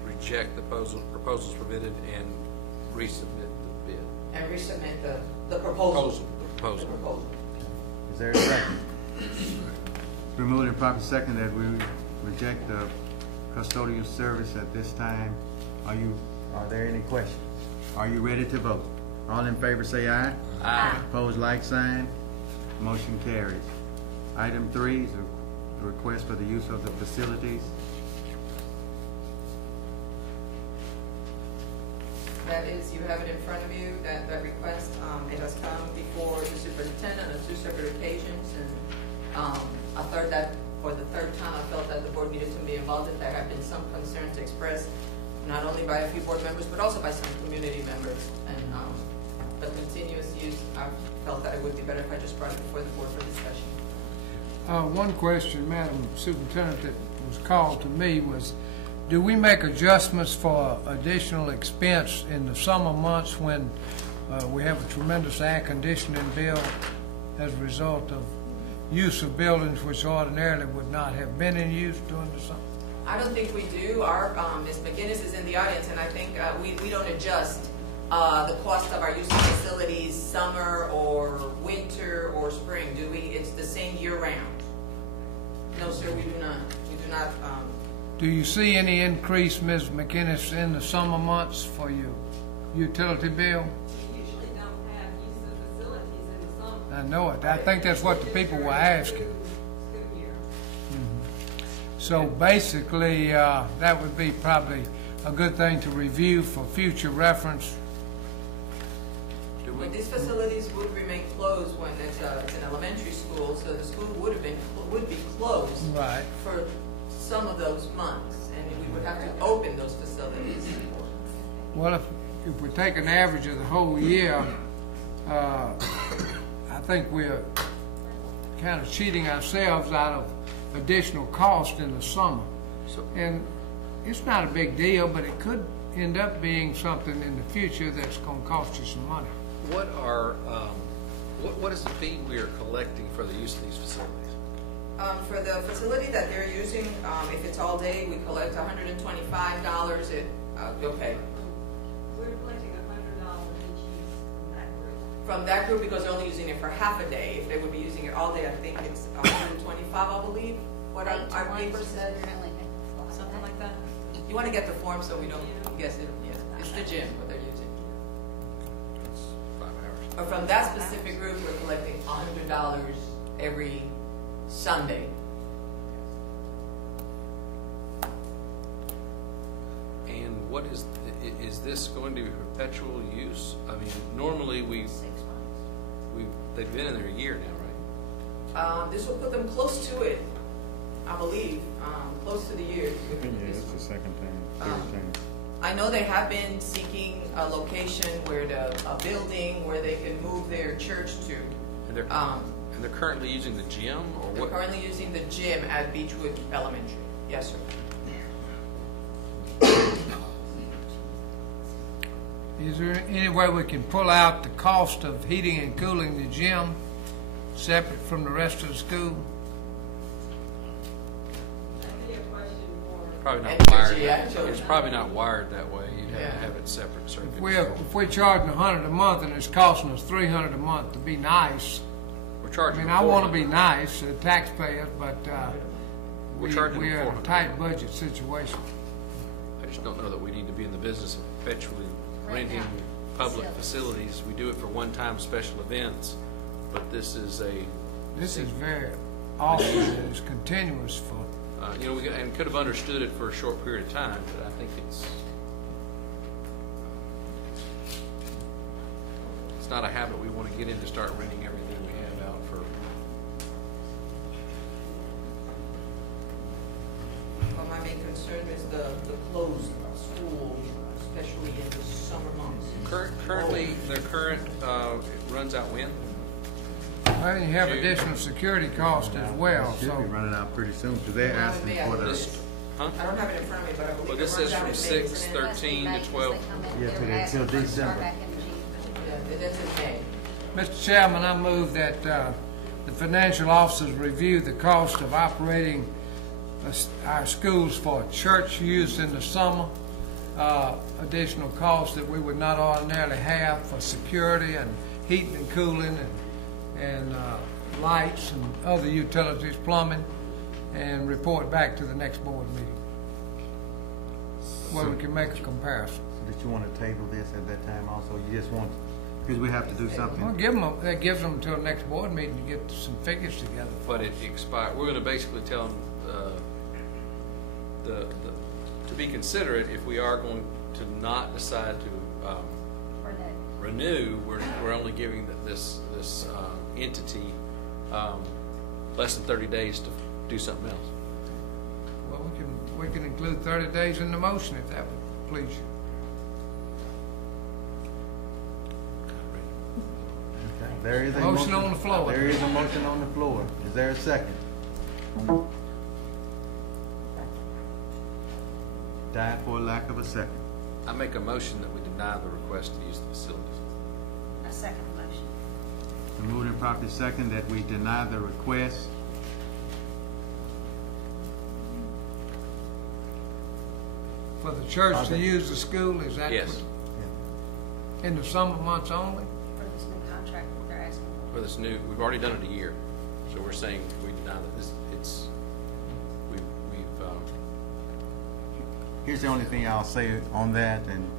reject the proposals submitted and resubmit the bid. And resubmit the proposal. Proposal. The proposal. Is there a second? It's been moved and properly second that we reject the custodial service at this time. Are there any questions? Are you ready to vote? All in favor say aye. Aye. Opposed, like sign. Motion carries. Item 3 is a request for the use of the facilities. That is, you have it in front of you, that request, it has come before the superintendent on 2 separate occasions, and I thought that for the third time I felt that the board needed to be involved, that there have been some concerns expressed, not only by a few board members, but also by some community members, and the continuous use, I felt that it would be better if I just brought it before the board for discussion. One question, Madam Superintendent, that was called to me was, do we make adjustments for additional expense in the summer months when we have a tremendous air conditioning bill as a result of use of buildings which ordinarily would not have been in use during the summer? I don't think we do. Our Ms. McGinnis is in the audience, and I think we don't adjust the cost of our use of facilities summer or winter or spring, do we? It's the same year round. No, sir, we do not. We do not. Do you see any increase, Ms. McInnes, in the summer months for your utility bill? We usually don't have use of facilities in the summer. I know it. I think that's what the people were asking. School year. So basically, that would be probably a good thing to review for future reference. But these facilities would remain closed when it's an elementary school, so the school would be closed Right. for some of those months, and we would have to open those facilities. Well, if we take an average of the whole year, I think we're kind of cheating ourselves out of additional cost in the summer. And it's not a big deal, but it could end up being something in the future that's going to cost you some money. What are, what is the fee we are collecting for the use of these facilities? For the facility that they're using, if it's all day, we collect $125. Okay. We're collecting $100 each use From that group, because they're only using it for half a day. If they would be using it all day, I think it's $125, I believe. What our paper says, something like that. You want to get the form so we don't guess it. Yeah, it's the gym what they're using. That's 5 hours. But from that specific group, we're collecting $100 every Sunday. And what is this going to be perpetual use? I mean, normally 6 months. they've been in there a year now, right? This will put them close to it, I believe, close to the year. Yeah, it's the second time, Um, third time. I know they have been seeking a location where a building where they can move their church to. And they're currently using the gym, or They're what? currently using the gym at Beechwood Elementary. Yes, sir. Is there any way we can pull out the cost of heating and cooling the gym separate from the rest of the school? Probably not Energy, wired. actually. It's probably not wired that way. You'd have to Yeah. have it separate circuits. If we're charging $100 a month and it's costing us $300 a month to be nice, We're I charging. mean, them I want to $400. be nice to taxpayers, but We're charging them we're in a $400. tight budget situation. I just don't know that we need to be in the business of perpetually Right renting now. public facilities. We do it for one-time special events, but this is This is very awesome, and it's continuous for, and could have understood it for a short period of time, but I think it's not a habit we want to get in to start renting everything we have out for. Well, my main concern is the closed school, especially in the summer months. Currently, their current it runs out when? well, you have additional security costs as well, Should be so. running out pretty soon, because they're asking for the, This, huh? I don't have it in front of me, but I believe Well, it this runs says out from in May. 6/13 to 12. Yeah, till December. Yeah, that's in May. Mr. Chairman, I move that the financial officers review the cost of operating our schools for church use in the summer, additional costs that we would not ordinarily have for security and heating and cooling and lights and other utilities, plumbing, and report back to the next board meeting, where we can make a comparison. did you want to table this at that time also? You just want, because we have to do Well, something. that gives them until next board meeting to get some figures together. But it expired. We're going to basically tell them to be considerate if we are going to not decide to renew. We're only giving this entity less than 30 days to do something else. Well, we can include 30 days in the motion if that would please you. Okay, there is a Motion on the floor. There is a motion on the floor. Is there a second? Died for lack of a second. I make a motion that we deny the request to use the facilities. A second motion. The moved and properly second that we deny the request. For the church to use the school, is that? Yes, In the summer months only? For this new contract that they're asking for. for this new, we've already done it a year, so we're saying we deny that we've Here's the only thing I'll say on that, and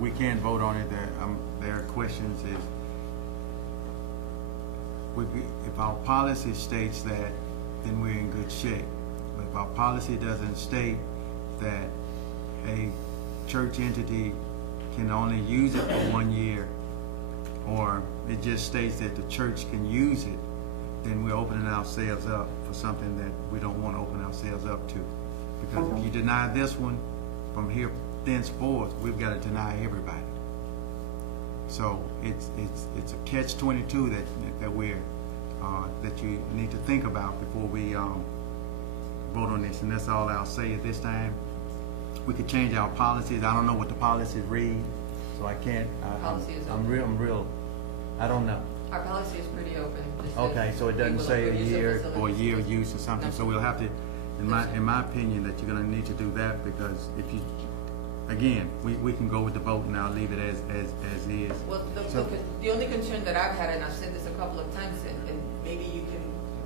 we can vote on it. There are questions. If our policy states that, then we're in good shape. But if our policy doesn't state that a church entity can only use it for 1 year, or it just states that the church can use it, then we're opening ourselves up for something that we don't want to open ourselves up to. Because if you deny this one, from here thenceforth, we've got to deny everybody. So it's a catch-22 that you need to think about before we vote on this, and that's all I'll say at this time. We could change our policies. I don't know what the policies read, so I can't. Policy is I'm real. I don't know. Our policy is pretty open. Just Okay, that so it we doesn't will say a use the year or a facilities. year use or something. No. So we'll have to, in my opinion, that you're gonna need to do that, because if you, again, we can go with the vote and I'll leave it as is. Well, So- the only concern that I've had, and I've said this a couple of times, and maybe you can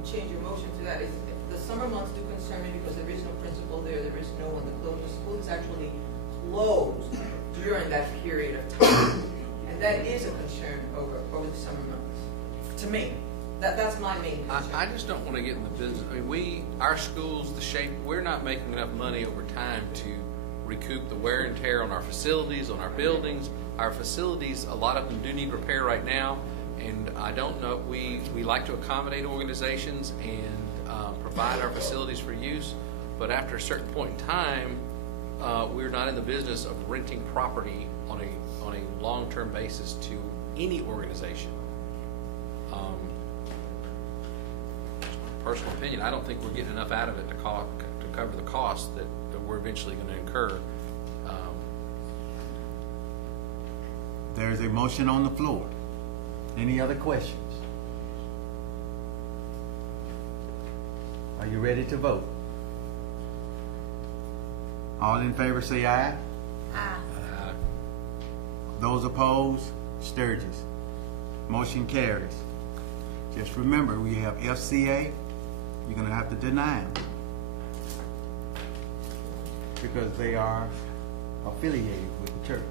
change your motion to that, is the summer months do concern me because there is no principal there is no one to close. The school is actually closed during that period of time. And that is a concern over the summer months, to me. That's my main concern. I just don't want to get in the business. I mean, our schools, the shape, we're not making enough money over time to recoup the wear and tear on our facilities, on our buildings. Our facilities, a lot of them do need repair right now, and I don't know, we like to accommodate organizations and provide our facilities for use, but after a certain point in time, we're not in the business of renting property on a long-term basis to any organization. Personal opinion, I don't think we're getting enough out of it to cover the cost that we're eventually going to incur. There's a motion on the floor. Any other questions? Are you ready to vote? All in favor say aye. Aye. Those opposed, Sturgis. Motion carries. Just remember, we have FCA. You're going to have to deny them because they are affiliated with the church.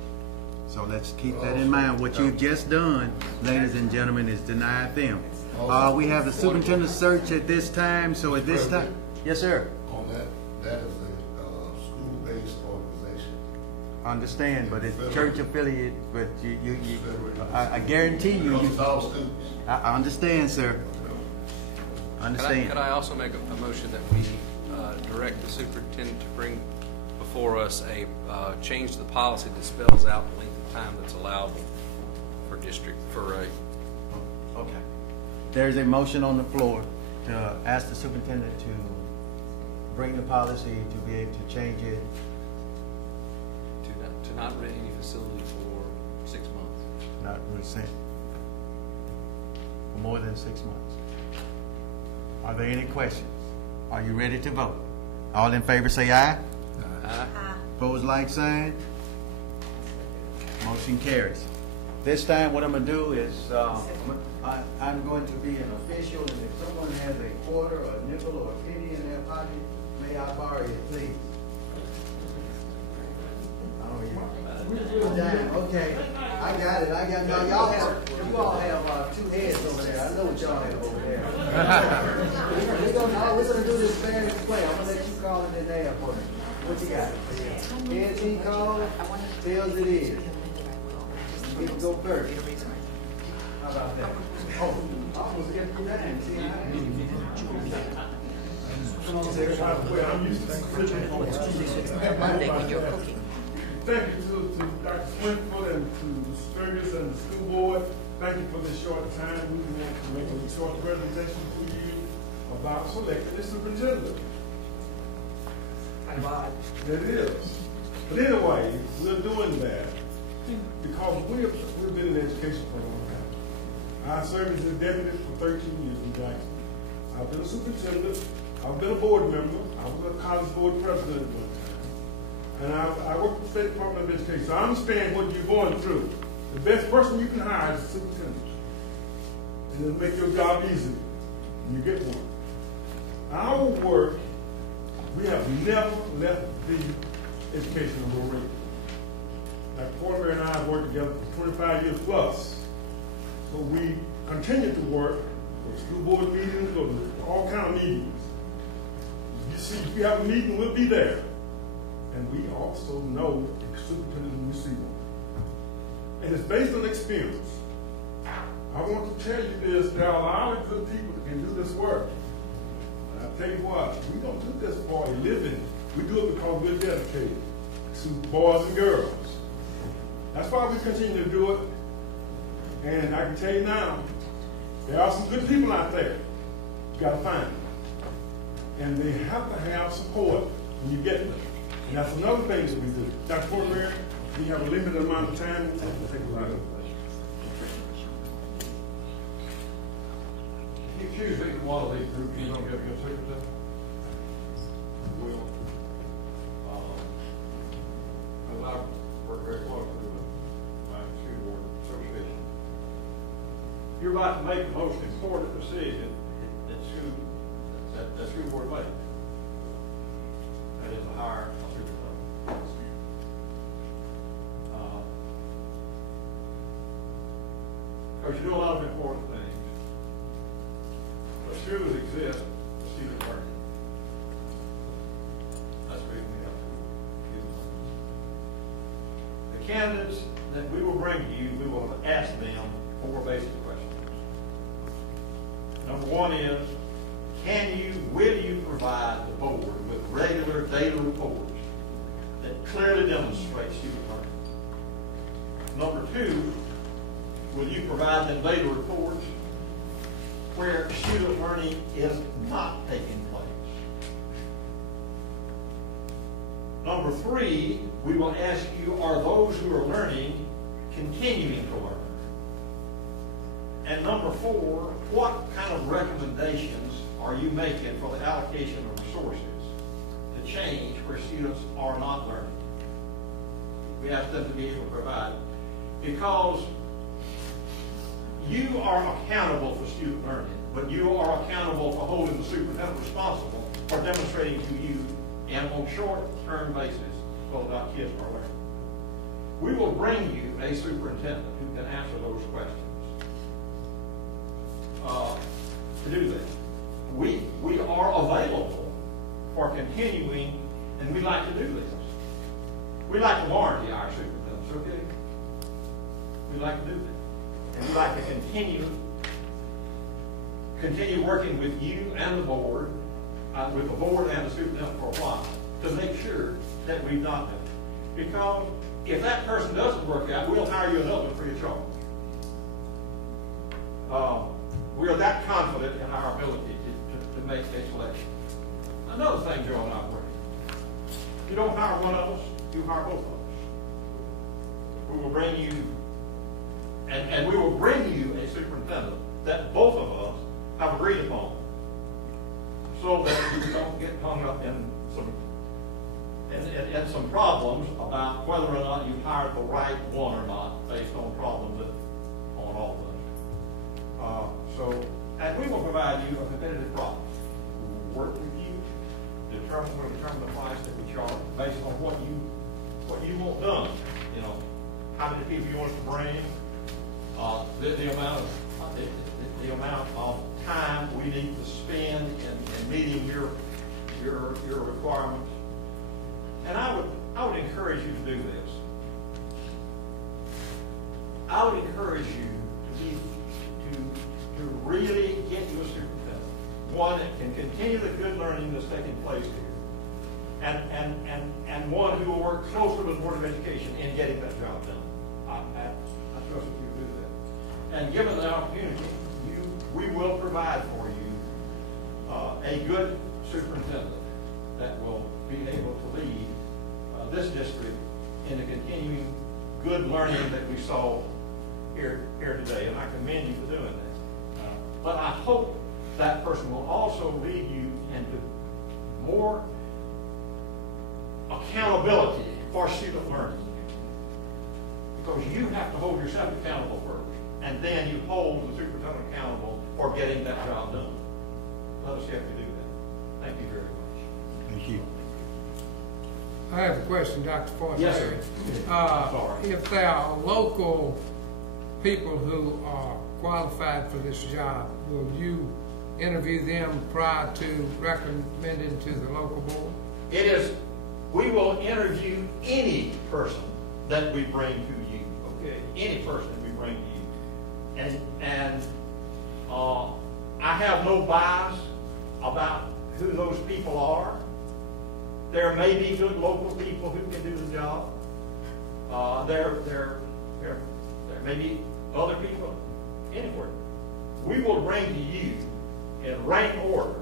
So let's keep that in mind. What you've just done, ladies and gentlemen, is denied them. We have the superintendent search at this time. So at this time, yes, sir. On that is a school-based organization. I understand, but it's church affiliate. But I guarantee you, It's all students. I understand, sir. Understand. Could I also make a motion that we direct the superintendent to bring before us a change to the policy that spells out the length of time that's allowable for Okay. There's a motion on the floor to ask the superintendent to bring the policy to be able to change it. to not rent any facility for 6 months. Not resent for more than 6 months. Are there any questions? Are you ready to vote? All in favor say aye. Aye. Opposed, like sign. Motion carries. This time, what I'm gonna do is, I'm going to be an official, and if someone has a quarter or a nickel or a penny in their pocket, may I borrow it, please? Okay, I got it. Now you all have 2 heads over there. I know what y'all have over there. We're gonna do this fair and square. I'm gonna let you call it in there for me. What you got? Heads he called, tails it is. You can go first. How about that? Oh, I almost get you down. See how I am? Come on, Sarah. I'm used to Monday when you're cooking. Thank you to Dr. Swinford and to the Sturgis and the school board. Thank you for this short time. We want to make a short presentation to you about selecting the superintendent. Kind of odd. It is. But anyway, we're doing that because we've been in education for a long time. I served as a deputy for 13 years in Jackson. I've been a superintendent. I've been a board member. I was a college board president at one time. And I work with the State Department of Education, so I understand what you're going through. The best person you can hire is a superintendent. And it'll make your job easy when you get one. Our work, we have never left the educational arena. Like Porter and I have worked together for 25 years plus. So we continue to work for school board meetings or all kind of meetings. You see, if we have a meeting, we'll be there. And we also know the superintendent when we see one. And it's based on experience. I want to tell you this, there are a lot of good people that can do this work. And I tell you what, we don't do this for a living. We do it because we're dedicated to boys and girls. That's why we continue to do it. And I can tell you now, there are some good people out there. You got to find them. And they have to have support when you get them. And that's another thing that we do. Dr. Porter, we have a limited amount of time. We'll take a lot of it. If you choose either one of these groups, you don't get your secretary? Will. Because I work very closely with my school board association. You're about to make the most important decision that school board makes. That is to hire a superintendent. Because you do a lot of important things. But schools exist to see the learning. That's the reason we have to give them. candidates that we will bring to you, we will ask them 4 basic questions. Number 1 is, will you provide the board with regular daily reports that clearly demonstrate student learning? Number 2, will you provide them daily reports where student learning is not taking place? Number 3, we will ask you, are those who are learning continuing to learn? And number 4, what kind of recommendations are you making for the allocation of resources to change where students are not learning? We ask them to be able to provide, because you are accountable for student learning, but you are accountable for holding the superintendent responsible for demonstrating to you, and on short-term basis, whether or not kids are learning. We will bring you a superintendent who can answer those questions. To do that, we are available for continuing, and we like to do this. We like to warranty our superintendents, okay? We like to do that. And we like to continue working with you and the board, with the board and the superintendent for a while, to make sure that we've done that. Because if that person doesn't work out, we'll hire you another free of charge. We are that confident in our ability to make a selection. Another thing, Joe and I work. You don't hire one of us, you hire both of us. We will bring you, and we will bring you a superintendent that both of us have agreed upon, so that you don't get hung up in some problems about whether or not you hired the right one or not, based on problems on all of us. And we will provide you a competitive product. We'll work with you, determine the price that we charge based on what you want done. You know, how many people you want us to bring, the amount of time we need to spend in meeting your requirements. And I would encourage you to do this. I would encourage you to really get you a superintendent, one that can continue the good learning that's taking place here, and one who will work closely with the Board of Education in getting that job done. I trust that you do that. And given the opportunity, we will provide for you a good superintendent that will be able to lead this district in the continuing good learning that we saw here today, and I commend you for doing that. But I hope that person will also lead you into more accountability for student learning, because you have to hold yourself accountable first, and then you hold the superintendent accountable for getting that job done. Let us help you do that. Thank you very much. Thank you. I have a question, Dr. Forsythe. Yes, sir. Sorry. If there are local people who are qualified for this job, will you interview them prior to recommending to the local board? We will interview any person that we bring to you, okay? Any person that we bring to you. And I have no bias about who those people are. There may be good local people who can do the job. There may be other people anywhere. We will bring to you in rank order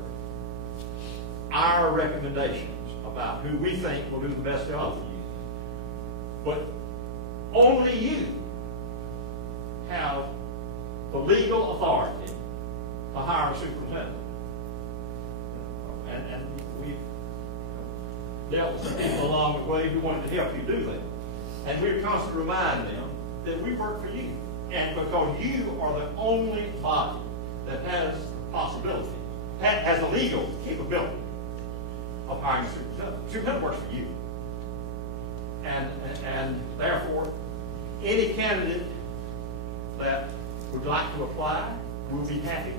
our recommendations about who we think will do the best job for you. But only you have the legal authority to hire a superintendent. And we've dealt with some people along the way who wanted to help you do that. And we constantly remind them that we work for you. And because you are the only body that has possibility, has a legal capability of hiring a superintendent. Superintendent works for you. And therefore, any candidate that would like to apply, we'll be happy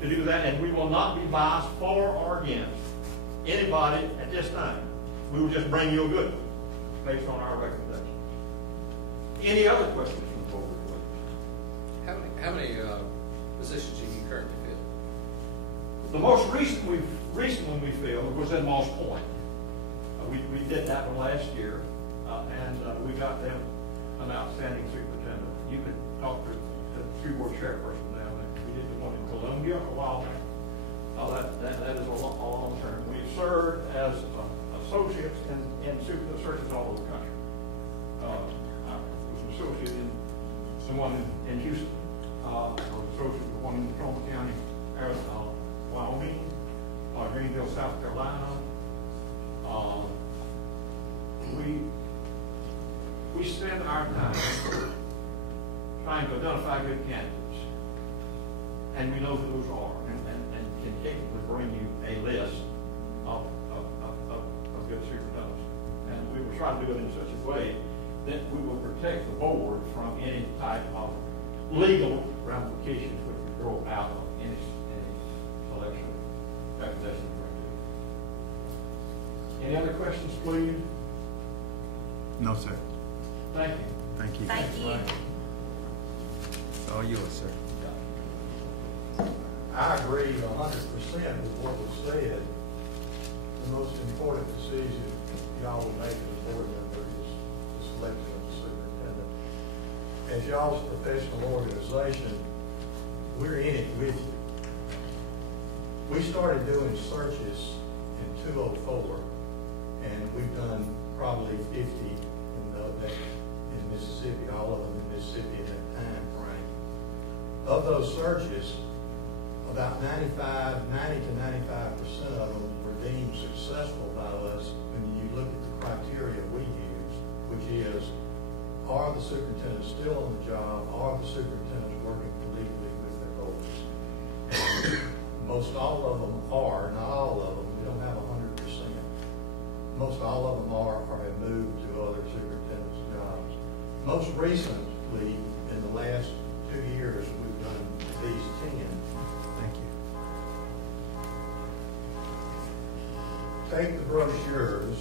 to do that, and we will not be biased for or against anybody at this time. We will just bring you a good one based on our recommendations. Any other questions from the board, please? How many positions do you currently fill? The most recent one we filled was in Moss Point. We did that one last year, and we got them an outstanding superintendent. You could talk to the three-ward chairperson now. We did the one in Columbia a while back. That is a long term. We've served as associates in superintendent searches all over the country. I was an associate in the one in Houston. I was associate with the one in Trumbull County, Arizona, Wyoming, Greenville, South Carolina. We spend our time trying to identify good candidates, and we know who those are, and can capably bring you a list of good superintendents. And we will try to do it in such a way that we will protect the board from any type of legal ramifications which would grow out of any selection recommendation. Any other questions, please? No, sir. Thank you. Thank you. Thank you. It's all yours, sir. I agree 100% with what was said. The most important decision y'all will make as a board member is the selection of the superintendent. As y'all's professional organization, we're in it with you. We started doing searches in 2004, and we've done probably 50 in Mississippi, all of them in Mississippi in that time frame. Of those searches, about 90 to 95% of them were deemed successful by us when you look at the criteria we use, which is, are the superintendents still on the job? Are the superintendents working legally with their boards? Most all of them are, not all of them. We don't have 100%. Most all of them are or have moved to other superintendents' jobs. Most recently, in the last 2 years, we've done these 10. Thank you. Take the brochures,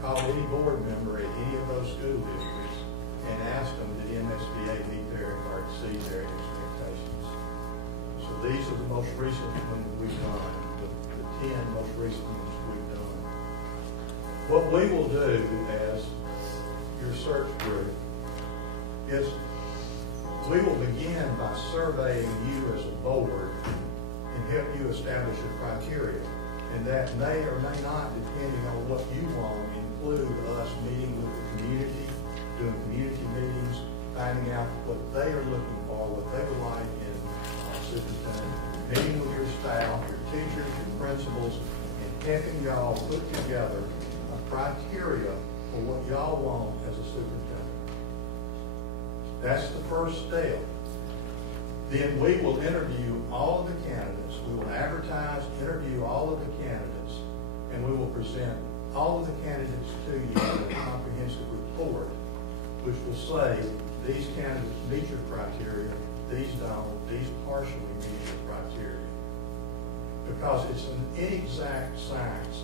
call any board member at any of those school districts, and ask them, did MSBA meet their or exceed their expectations? So these are the most recent ones we've done, the 10 most recent ones we've done. What we will do as your search group is we will begin by surveying you as a board and help you establish your criteria. And that may or may not, depending on what you want, include us meeting with the community, doing community meetings, finding out what they are looking for, what they would like in a superintendent, meeting with your staff, your teachers, your principals, and helping y'all put together a criteria for what y'all want as a superintendent. That's the first step. Then we will interview all of the candidates. We will advertise, interview all of the candidates, and we will present all of the candidates to you in a comprehensive report, which will say these candidates meet your criteria, these don't, these partially meet your criteria. Because it's an inexact science.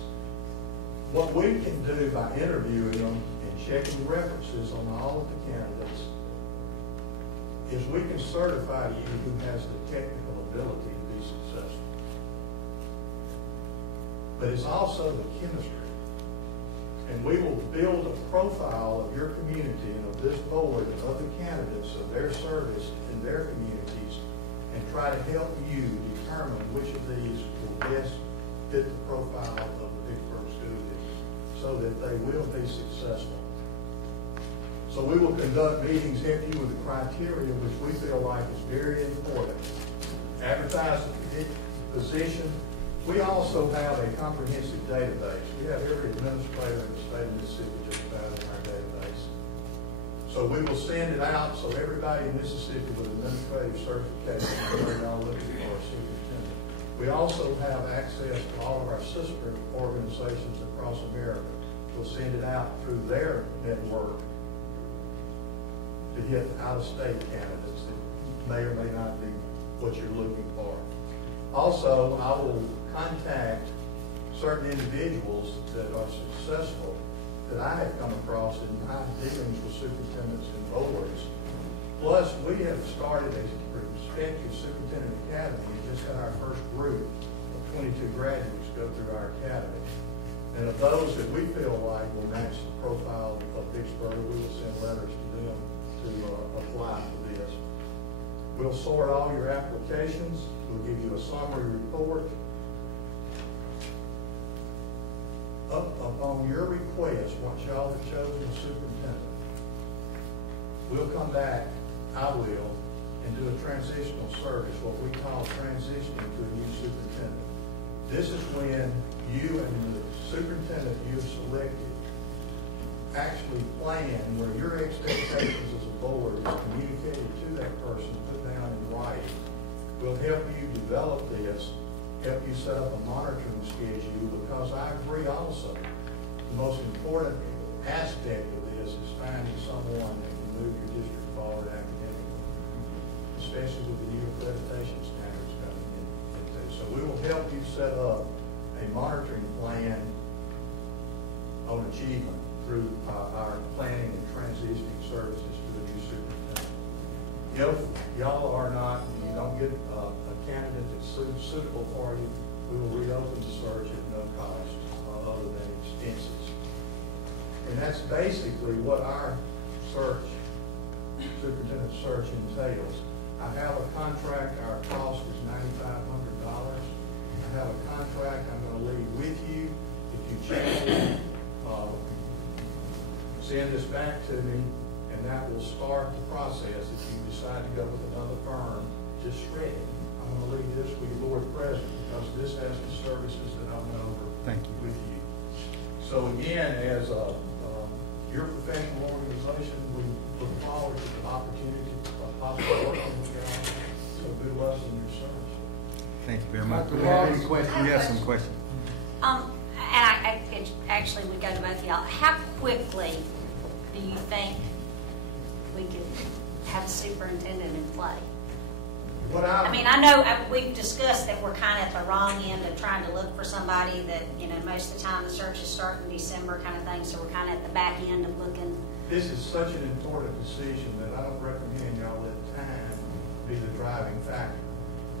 What we can do by interviewing them and checking references on all of the candidates is we can certify you who has the technical ability to be successful. But it's also the chemistry. And we will build a profile of your community and of this board and of the candidates of their service in their communities and try to help you determine which of these will best fit the profile of the Vicksburg School District so that they will be successful. So we will conduct meetings, help you with the criteria, which we feel like is very important. Advertise the position. We also have a comprehensive database. We have every administrator in the state of Mississippi just about in our database. So we will send it out so everybody in Mississippi with administrative certification is all looking for a superintendent. We also have access to all of our sister organizations across America. We'll send it out through their network to hit out-of-state candidates that may or may not be what you're looking for. Also, I will contact certain individuals that are successful that I have come across in my dealings with superintendents and boards. Plus, we have started a prospective superintendent academy and just had our first group of 22 graduates go through our academy. And of those that we feel like will match the profile of Vicksburg, we will send letters to them to apply for this. We'll sort all your applications. We'll give you a summary report. Upon your request, once y'all have chosen a superintendent, we'll come back, I will, and do a transitional service, what we call transitioning to a new superintendent. This is when you and the superintendent you've selected actually plan where your expectations as a board is communicated to that person, put down in writing. We'll help you develop this, help you set up a monitoring schedule, because I agree also, the most important aspect of this is finding someone that can move your district forward academically, especially with the new accreditation standards coming into. So we will help you set up a monitoring plan on achievement through our planning and transitioning services to the new superintendent. If y'all are not, you don't get a candidate that's suitable for you, we will reopen the search at no cost other than expenses. And that's basically what our search, superintendent search entails. I have a contract, our cost is $9,500. I have a contract I'm going to leave with you. If you change it, send this back to me, and that will start the process. If you decide to go with another firm, just shred it. I'm going to leave this with your board president, because this has the services that I went over with you. So again, as your professional organization, we look forward to the opportunity of possibly working with y'all. So good luck in your service. Thank you very much. Dr. Do we have any Wallace? questions? We have some questions. Actually, we go to both of y'all. How quickly do you think we could have a superintendent in play? I mean, I know we've discussed that we're kind of at the wrong end of trying to look for somebody that, you know, most of the time the search is starting in December kind of thing, so we're kind of at the back end of looking. This is such an important decision that I don't recommend y'all let time be the driving factor.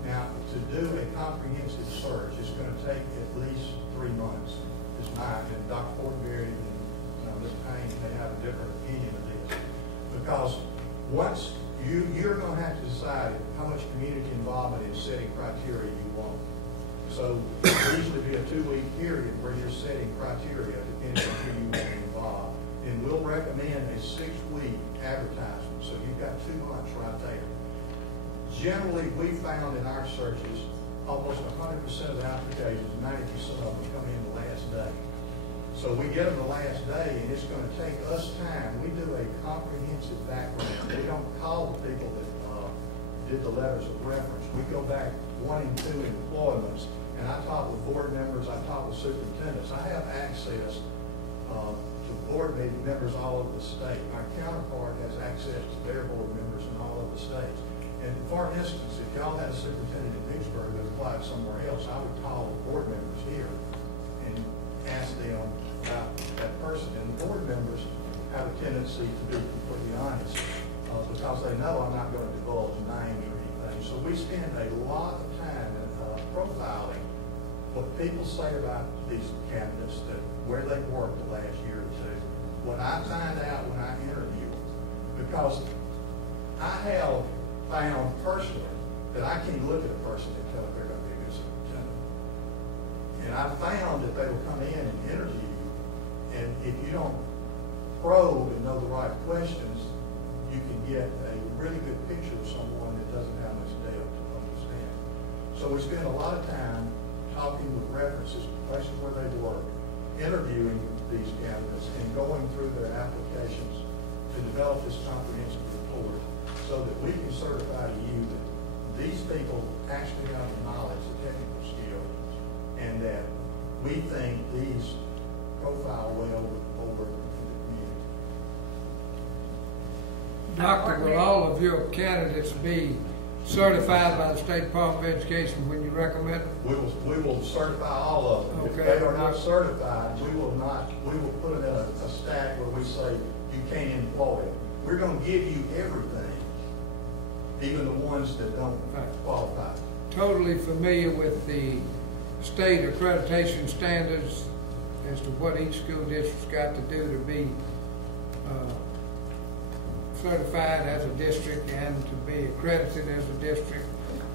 Now, to do a comprehensive search is going to take at least 3 months. It's mine, and Dr. Fortenberry and Ms. Payne, they have a different opinion of this. Because once you're going to have to decide how much community involvement in setting criteria you want. So there usually be a 2-week period where you're setting criteria depending on who you want to involve. And we'll recommend a 6-week advertisement. So you've got 2 months right there. Generally, we found in our searches, almost 100% of the applications, 90% of them come in the last day. So we get them the last day, and it's going to take us time. We do a comprehensive background. We don't call the people that did the letters of reference. We go back 1 and 2 employments, and I talk with board members, I talk with superintendents. I have access to board meeting members all over the state. My counterpart has access to their board members in all over the states. And for instance, if y'all had a superintendent in Vicksburg that applied somewhere else, I would call the board members here and ask them about that person. And the board members have a tendency to be completely honest because they know I'm not going to divulge names or anything. So we spend a lot of time in profiling what people say about these candidates, that where they've worked the last year or two, what I find out when I interview them. Because I have found personally that I can't look at a person and tell if they're going to be a good superintendent. And I found that they will come in and interview you, and if you don't probe and know the right questions, you can get a really good picture of someone that doesn't have much depth to understand. So we spend a lot of time talking with references to places where they work, interviewing these candidates, and going through their applications to develop this comprehensive report so that we can certify to you that these people actually have the knowledge, the technical skills, and that we think these profile well over the community. Doctor, will all of your candidates be certified by the State Department of Education when you recommend them? We will certify all of them. If Okay. they are not certified, we will put it in a stack where we say you can't employ it. We're gonna give you everything, even the ones that don't Right. qualify. Totally familiar with the state accreditation standards as to what each school district's got to do to be certified as a district and to be accredited as a district,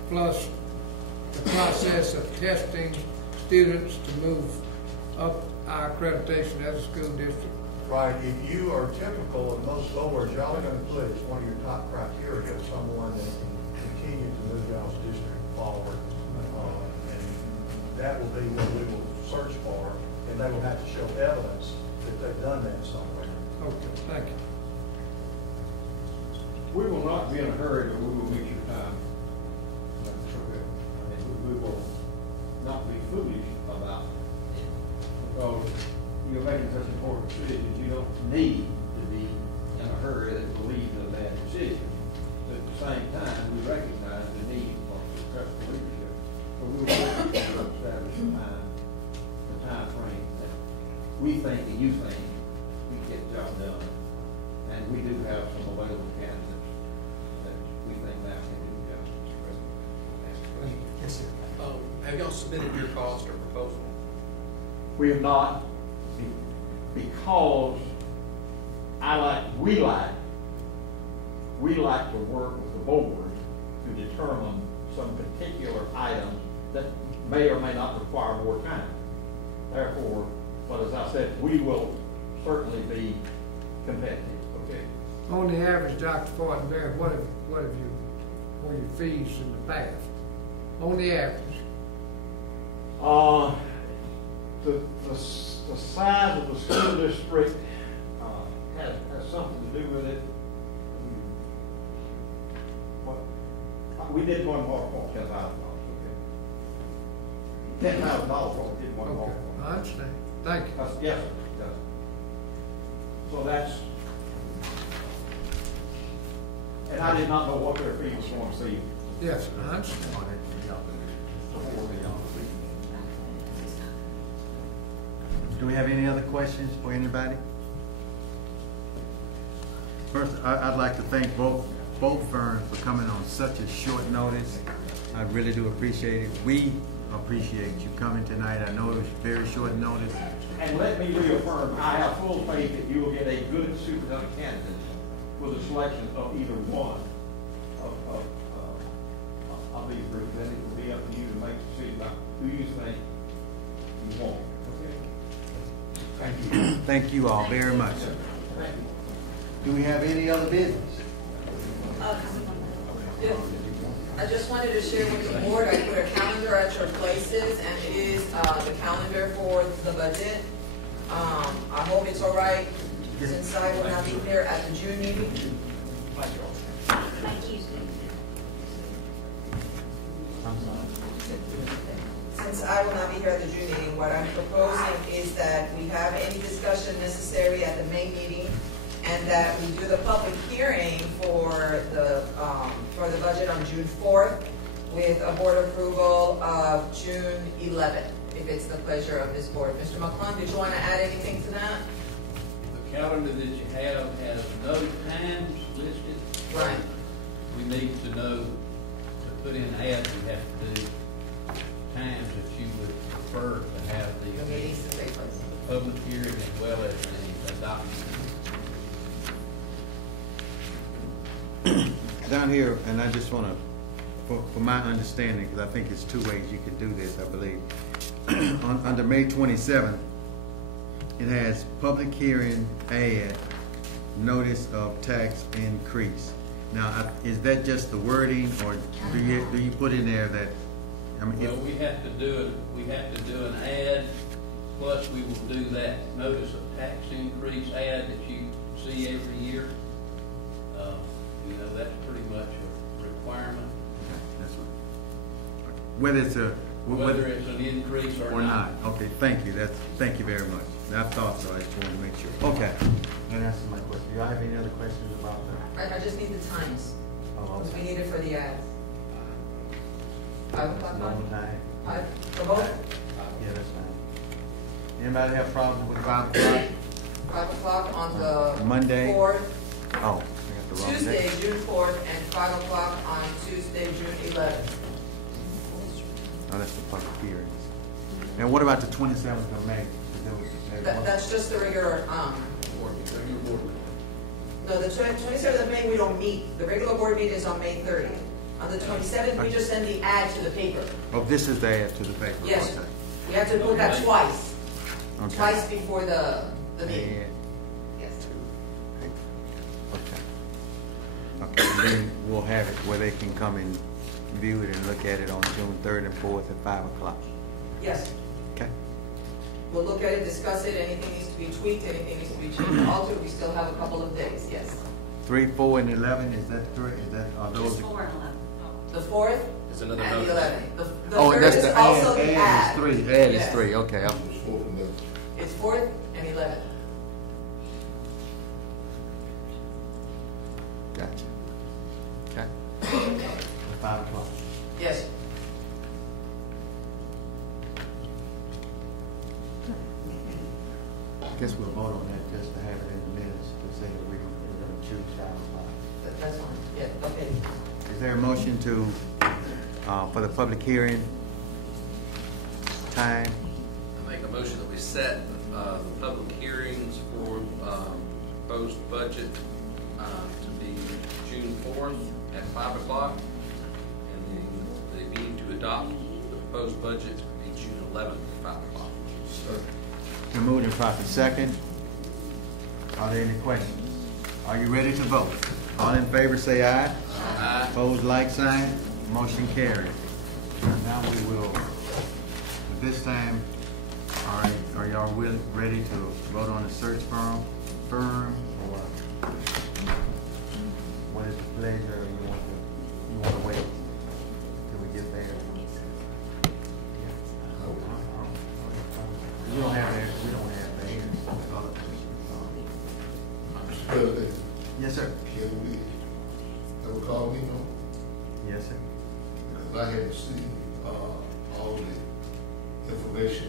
plus the process of testing students to move up our accreditation as a school district. Right, if you are typical of most boards, y'all are gonna put as one of your top criteria, someone that can continue to move y'all's district forward. And that will be what we will search for, and they will have to show evidence that they've done that somewhere. Okay, thank you. We will not be in a hurry, but we will make your time. And we will not be foolish about it. Because you're making such important decisions, you don't need to be in a hurry that believes in a bad decision. But at the same time, we recognize the need for successful leadership. So we will establish the time frame that we think and you think we get the job done. And we do have some available candidates that we think now can do the job. Yes, sir. Have y'all submitted your cost or proposal? We have not, because we like to work with the board to determine some particular items that may or may not require more time. Therefore, but as I said, we will certainly be competitive. Okay. On the average, Dr. Fortenberry, what have you, what are your fees in the past? On the average? The size of the school district has something to do with it. We did one more for $10,000. Okay. $10,000. We did one more. Okay, I understand. Thank you. Yes, sir. Yes. So that's, and I did not know what their fee was going to be. Yes, I understand. Do we have any other questions for anybody? First, I'd like to thank both firms for coming on such a short notice. I really do appreciate it. We appreciate you coming tonight. I know it was very short notice. And let me reaffirm, I have full faith that you will get a good superintendent candidate with a selection of either one of these groups. Then it will be up to you to make a decision about who you think you want. Okay? Thank you. Thank you all very much. Thank you. Do we have any other business? I just wanted to share with the board, I put a calendar at your places, and it is the calendar for the budget. I hope it's all right, since I will not be here at the June meeting. Thank you. Since I will not be here at the June meeting, what I'm proposing is that we have any discussion necessary at the May meeting, and that we do the public hearing for the budget on June 4th with a board approval of June 11th, if it's the pleasure of this board. Mr. McClung, did you want to add anything to that? The calendar that you have has no times listed. Right. We need to know, to put in ads, we have to do times that you would prefer to have The meetings to take place. public hearing as well as the adoption. Down here, and I just want to, for my understanding, because I think it's two ways you can do this, I believe. Under May 27th, it has public hearing ad, notice of tax increase. Now, is that just the wording, or do you put in there that, I mean, Well, we have to do an ad, plus we will do that notice of tax increase ad that you see every year. You know, that's pretty much a requirement, that's what, whether it's whether it's an increase or not. Okay, thank you. Thank you very much. I thought so. I just wanted to make sure. Okay. That answers my question. Do y'all have any other questions about that? I just need the times, Oh, because okay. we need it for the ads. 5 o'clock Normal on, time. 5, for both? Yeah, that's fine. Anybody have problems with 5 o'clock? 5 o'clock on the Monday. 4th, Oh, I got the wrong Tuesday, day. June 4th, and 5 o'clock on Tuesday, June 11th. Oh, that's the public hearings. And what about the 27th of May? Is That's just the regular, no, the 27th of May, we don't meet. The regular board meeting is on May 30th. On the 27th, we just send the ad to the paper. Oh, this is the ad to the paper? Yes, Okay. we have to put that twice, Okay. twice before the meeting. And- Yes. Okay. Okay, and then we'll have it where they can come and view it and look at it on June 3rd and 4th at 5 o'clock. Yes, Okay? we'll look at it, discuss it, anything needs to be tweaked, anything needs to be changed, altered, we still have a couple of days, yes. 3, 4, and 11, is that correct? Is that, are those? Just 4 and 11. The 4th There's another and the notice. 11th. The Oh, 3rd that's is the also the ad ad. is 3, ad is Yes. 3, okay. It's 4th and 11th. Gotcha. Okay. 5 o'clock. Yes. I guess we'll vote on that just to have it in the minutes to say that we're going to choose 5 o'clock. That's fine, yeah, okay. Is there a motion to, for the public hearing time? I make a motion that we set the public hearings for proposed budget to be June 4th at 5 o'clock, and then the meeting to adopt the proposed budget to be June 11th at 5 o'clock. Been moved and properly second. Are there any questions? Are you ready to vote? All in favor say aye. Aye. Opposed, like sign. Motion carried. Now we will, at this time, are y'all ready to vote on the search firm, or what is the pleasure? You want to wait till we get there? We don't have that, we don't have that here. Mr. President, Yes, sir. can we, ever call me, no? Yes, sir. Because I had to see, all the information,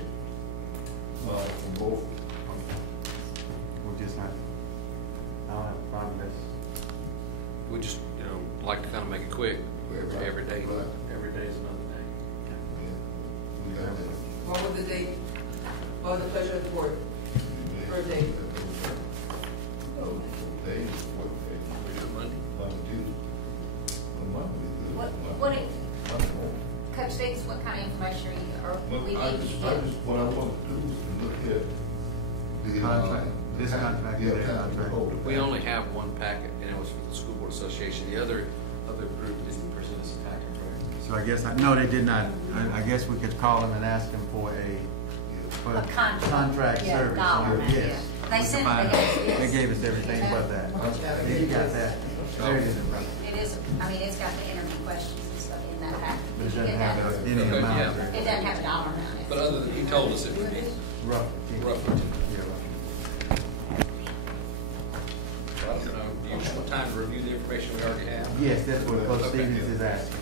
from both. We'll just not, I don't have a problem, that's, We just, like to kind of make it quick. Every day, Right. every day is another day. We got that. What would the date, what would the pleasure of the board? For a date. Oh, day, what day? We do it Monday. Monday, Tuesday. Monday, good. What, Monday. Coach Diggs, what kind of information Well, we I need just, to get? what I want to do is to look at the, Contract. This contract, Yeah, that contract. We only have one packet, and it was for the school board association. The other group didn't present us a packet, right? So I guess, no, they did not. I guess we could call them and ask them for A contract. contract Yeah, service. dollar amount, Yes. yeah. They We sent can it, find- yes. They gave us everything but that. Yeah, you got that. There it is, brother. It is, I mean, it's got the interview questions and stuff in that packet. But it Did you doesn't get have that? any Okay, amount. yeah. It doesn't have a dollar amount. But other than, he told us it would be Roughly. roughly. Yeah, roughly. I don't know, do you want time to review the information we already have? Yes, that's what Coach Okay. Stevens is asking,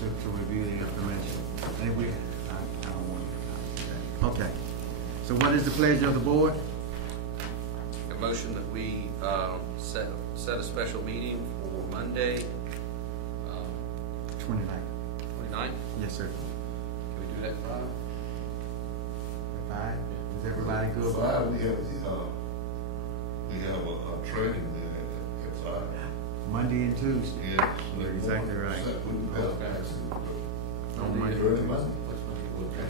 to review the information. And we, I don't want to. Okay. So what is the pleasure of the board? A motion that we set a special meeting for Monday, 29. 29th. Yes, sir. Can we do that at 5? Five? Is everybody good? with Five, that? we have a training there at 5. Monday and Tuesday. Yes. You're exactly right. We have On Monday. early Monday.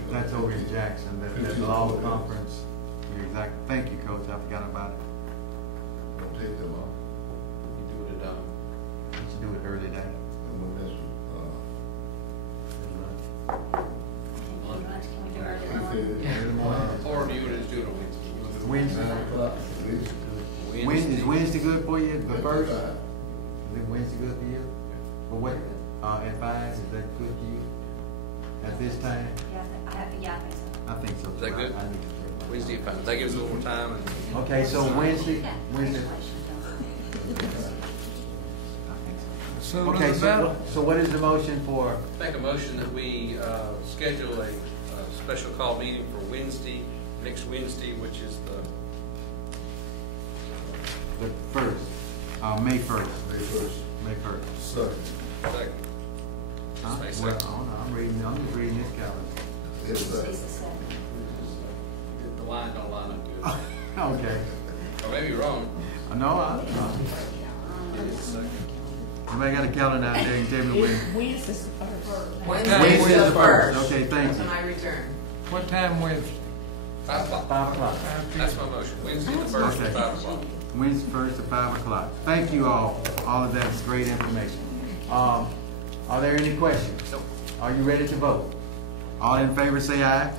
That's over in Jackson, that law conference. You're exact, thank you, Coach, I forgot about it. Don't take them off. You do it at, We should do it early day. And when that's, Can we do early he morning? said, Early morning. or do you want to do it on Wednesday? Wednesday. 9 o'clock. Wednesday, is Wednesday good for you, the first? Is 5. it Wednesday good for you? For what, at 5, is that good for you? At this time? Yeah, I think so. I think so. Is that too. good? I need to- Wednesday at 5. That gives us a little more time. Okay, so Wednesday, Yeah, Wednesday. congratulations. Sooner Okay, the better. so what is the motion for? Make a motion that we schedule a special call meeting for Wednesday, next Wednesday, which is The first, May 1st. May first. May 1st. Second. second. Huh? May Well, second. I'm just reading this calendar. Yes, sir. It's the second. The line don't line up good. Okay. Or maybe wrong. No, It is the second. Somebody got a calendar out there and tell me when. Wednesday's Wednesday's the the first. first. Okay, thank That's you. when I return. What time Wednesday? 5 o'clock. 5 o'clock. That's my motion. Wednesday the first Okay. at 5 o'clock. Wednesday 1st at 5 o'clock. Thank you all. All of that is great information. Are there any questions? Nope. Are you ready to vote? All in favor say aye.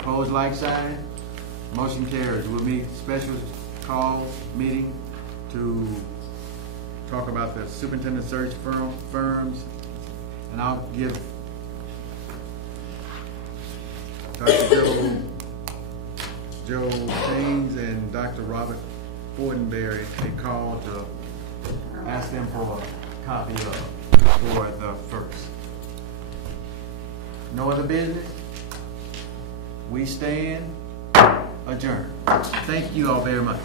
Opposed, like sign. Motion carries. We'll meet special call meeting to talk about the superintendent search firms. And I'll give Dr. Joe James and Dr. Robert Fortenberry a call to ask them for a copy for the first. No other business? We stand adjourned. Thank you all very much.